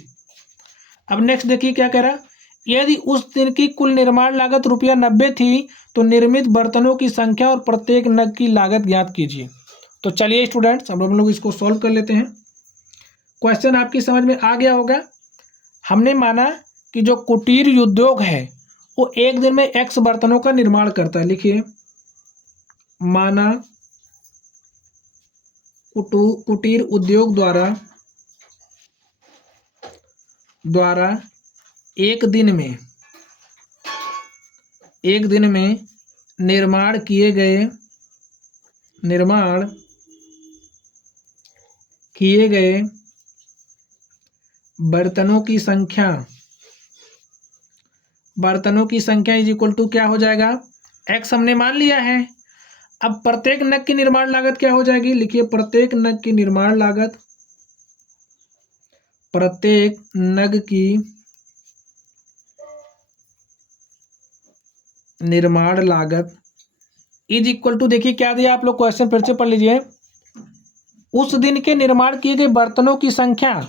अब नेक्स्ट देखिए क्या कह रहा है, यदि उस दिन की कुल निर्माण लागत ₹90 थी तो निर्मित बर्तनों की संख्या और प्रत्येक नग की लागत ज्ञात कीजिए। तो चलिए स्टूडेंट्स हम लोग इसको सॉल्व कर लेते हैं। क्वेश्चन आपकी समझ में आ गया होगा। हमने माना कि जो कुटीर उद्योग है वो एक दिन में x बर्तनों का निर्माण करता है। लिखिए माना कुटीर उद्योग द्वारा एक दिन में निर्माण किए गए बर्तनों की संख्या इज इक्वल टू क्या हो जाएगा, x हमने मान लिया है। अब प्रत्येक नग की निर्माण लागत क्या हो जाएगी, लिखिए प्रत्येक नग की निर्माण लागत इज इक्वल टू, देखिए क्या दिया, आप लोग क्वेश्चन फिर से पढ़ लीजिए, उस दिन के निर्माण किए गए बर्तनों की संख्या,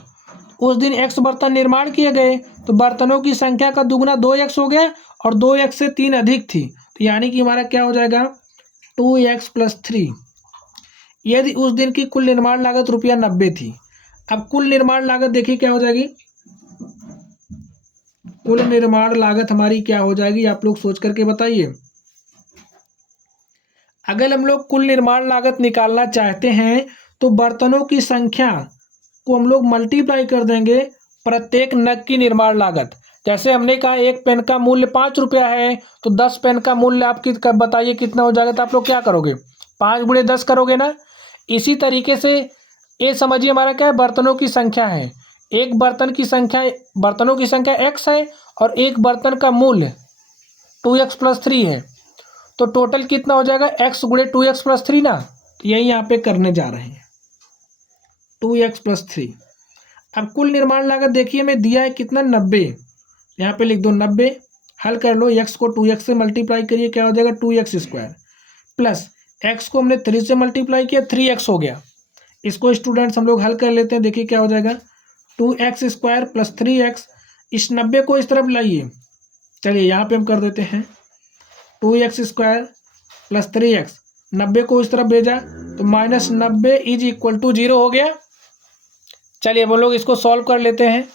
उस दिन x बर्तन निर्माण किए गए तो बर्तनों की संख्या का दुगना 2x हो गया और 2x से 3 अधिक थी, तो यानी कि हमारा क्या हो जाएगा 2x + 3। यदि उस दिन की कुल निर्माण लागत ₹90 थी। अब कुल निर्माण लागत देखिए क्या हो जाएगी, कुल निर्माण लागत हमारी क्या हो जाएगी, आप लोग सोच करके बताइए। अगर हम लोग कुल निर्माण लागत निकालना चाहते हैं तो बर्तनों की संख्या को हम लोग मल्टीप्लाई कर देंगे प्रत्येक नग की निर्माण लागत। जैसे हमने कहा एक पेन का मूल्य ₹5 है तो 10 पेन का मूल्य आप बताइए कितना हो जाएगा, तो आप लोग क्या करोगे 5 × 10 करोगे ना। इसी तरीके से ये समझिए हमारा क्या है, बर्तनों की संख्या है, एक बर्तन की संख्या, बर्तनों की संख्या x है और एक बर्तन का मूल्य 2x + 3 है, तो टोटल कितना हो जाएगा x × 2x + 3 ना। तो यही यहाँ पे करने जा रहे हैं 2x + 3। अब कुल निर्माण लागत देखिए हमें दिया है कितना 90, यहाँ पे लिख दो 90, हल कर लो, x को 2x से मल्टीप्लाई करिए क्या हो जाएगा 2x² प्लस x को हमने 3 से मल्टीप्लाई किया 3x हो गया। इसको स्टूडेंट्स हम लोग हल कर लेते हैं, देखिए क्या हो जाएगा 2x² + 3x, इस 90 को इस तरफ लाइए, चलिए यहाँ पे हम कर देते हैं 2x² + 3x, 90 को इस तरफ भेजा तो -90 इज इक्वल टू 0 हो गया। चलिए हम लोग इसको सॉल्व कर लेते हैं।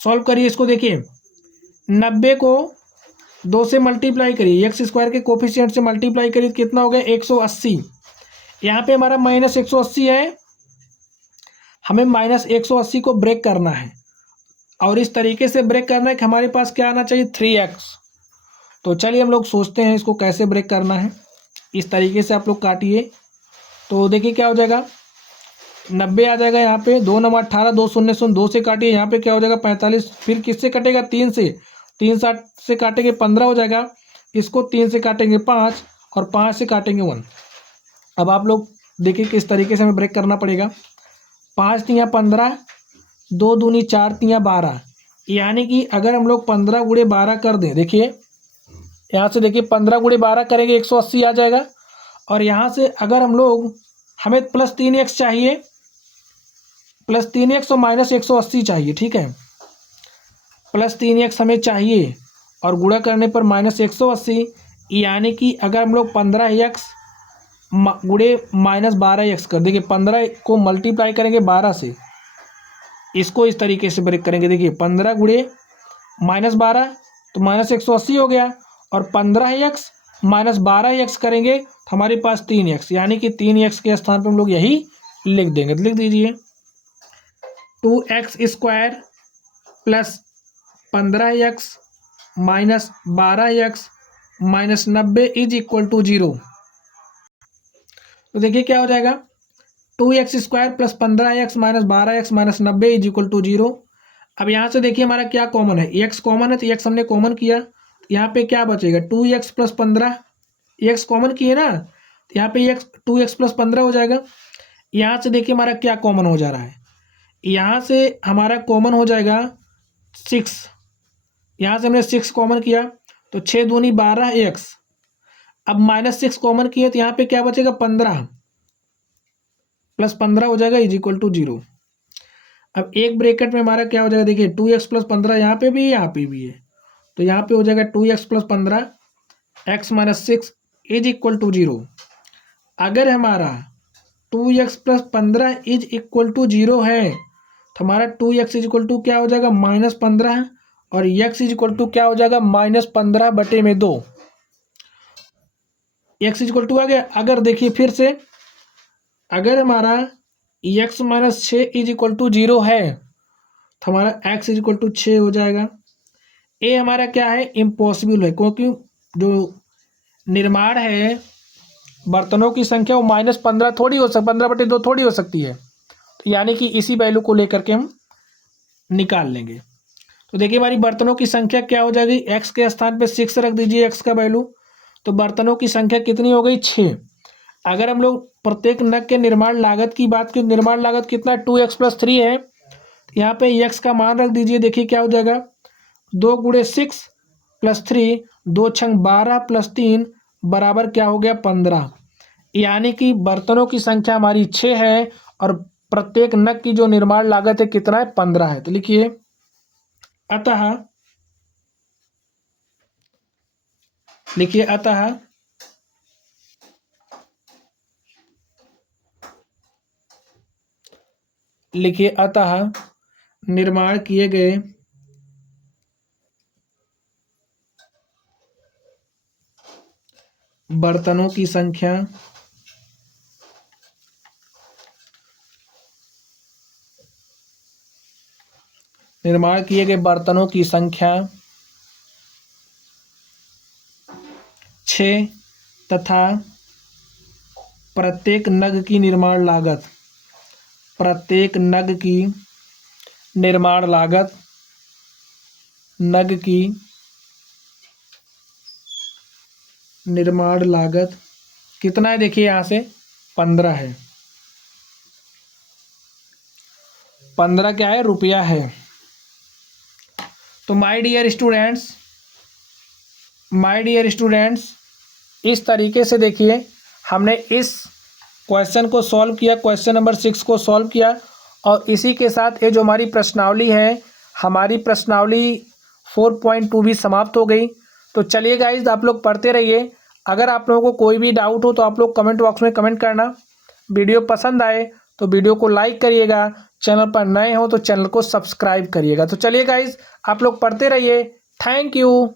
सॉल्व करिए इसको। देखिए 90 को 2 से मल्टीप्लाई करिए, एक्स स्क्वायर के कोफिशिएंट से मल्टीप्लाई करिए, कितना हो गया 180। यहाँ पे हमारा -180 है, हमें -180 को ब्रेक करना है और इस तरीके से ब्रेक करना है कि हमारे पास क्या आना चाहिए 3x। तो चलिए हम लोग सोचते हैं इसको कैसे ब्रेक करना है। इस तरीके से आप लोग काटिए तो देखिए क्या हो जाएगा, 90 आ जाएगा यहाँ पे, 2 9 18, 2 0 0, 2 से काटिए, यहाँ पे क्या हो जाएगा 45, फिर किससे कटेगा 3 से, 3 7 से काटेंगे 15 हो जाएगा, इसको 3 से काटेंगे 5 और 5 से काटेंगे 1। अब आप लोग देखिए किस तरीके से हमें ब्रेक करना पड़ेगा। 5 तियाँ 15, 2 दूनी 4 तियाँ 12, यानी कि अगर हम लोग 15 गुणे 12 कर दें, देखिए यहाँ से देखिए 15 गुणे 12 करेंगे 180 आ जाएगा। और यहाँ से अगर हम लोग, हमें +3x चाहिए, +3x और -180 चाहिए, ठीक है, +3x हमें चाहिए और गुणा करने पर -180, यानी कि अगर हम लोग 15x गुणे -12x कर, देखिए 15 को मल्टीप्लाई करेंगे 12 से, इसको इस तरीके से ब्रेक करेंगे। देखिए 15 गुणे -12 तो -180 हो गया, और 15x -12x करेंगे तो हमारे पास 3x, यानी कि 3x के स्थान पर हम लोग यही लिख देंगे। तो लिख दीजिए 2x square plus 15x minus 12x minus 90 is equal to 0। तो देखिए क्या हो जाएगा, 2x square plus 15x minus 12x minus 90 is equal to 0। अब यहाँ से देखिए हमारा क्या कॉमन है, x कॉमन है, तो x हमने कॉमन किया, यहाँ पे क्या बचेगा 2x प्लस 15, x कॉमन किए ना, तो यहाँ पे 2x प्लस 15 हो जाएगा। यहाँ से देखिए हमारा क्या कॉमन हो जा रहा है, यहाँ से हमारा कॉमन हो जाएगा 6, यहाँ से हमने 6 कॉमन किया तो 6 दूनी 12x, अब -6 कॉमन किए तो यहाँ पे क्या बचेगा 15 प्लस 15 हो जाएगा इज इक्वल टू 0। अब एक ब्रैकेट में हमारा क्या हो जाएगा, देखिए 2x प्लस 15 यहाँ पे भी है, यहाँ पे भी है, तो यहाँ पे हो जाएगा 2x plus 15 x minus 6 is equal to 0। अगर हमारा 2x plus 15 is equal to 0 है तो हमारा 2x इज इक्वल टू क्या हो जाएगा -15, और x इज इक्वल टू क्या हो जाएगा -15/2, x इज इक्वल टू आ गया। अगर देखिए फिर से, अगर हमारा x minus 6 is equal to 0 है तो हमारा x इज इक्वल टू 6 हो जाएगा। ए हमारा क्या है, इम्पॉसिबल है, क्योंकि जो निर्माण है बर्तनों की संख्या वो -15 थोड़ी हो सकती, 15/2 थोड़ी हो सकती है, तो यानी कि इसी वैल्यू को लेकर के हम निकाल लेंगे। तो देखिए हमारी बर्तनों की संख्या क्या हो जाएगी, x के स्थान पे 6 रख दीजिए, x का वैल्यू, तो बर्तनों की संख्या कितनी हो गई 6। अगर हम लोग प्रत्येक नग के निर्माण लागत की बात की, निर्माण लागत कितना 2x प्लस 3 है, तो यहाँ पे x का मान रख दीजिए, देखिए क्या हो जाएगा 2 गुणे 6 प्लस 3, 2 छंग 12 प्लस 3 बराबर क्या हो गया 15, यानी कि बर्तनों की संख्या हमारी 6 है और प्रत्येक नग की जो निर्माण लागत है कितना है 15 है। तो लिखिए अतः, लिखिए अतः लिखिए अतः निर्माण किए गए बर्तनों की संख्या निर्माण किए गए बर्तनों की संख्या 6 तथा प्रत्येक नग की निर्माण लागत, प्रत्येक नग की निर्माण लागत, नग की निर्माण लागत कितना है, देखिए यहाँ से 15 है, 15 क्या है रुपया है। तो माय डियर स्टूडेंट्स, इस तरीके से देखिए हमने इस क्वेश्चन को सॉल्व किया, क्वेश्चन नंबर 6 को सॉल्व किया, और इसी के साथ ये जो हमारी प्रश्नावली है, हमारी प्रश्नावली 4.2 भी समाप्त हो गई। तो चलिए गाइज आप लोग पढ़ते रहिए, अगर आप लोगों को कोई भी डाउट हो तो आप लोग कमेंट बॉक्स में कमेंट करना। वीडियो पसंद आए तो वीडियो को लाइक करिएगा, चैनल पर नए हो तो चैनल को सब्सक्राइब करिएगा। तो चलिए गाइज, आप लोग पढ़ते रहिए। Thank you.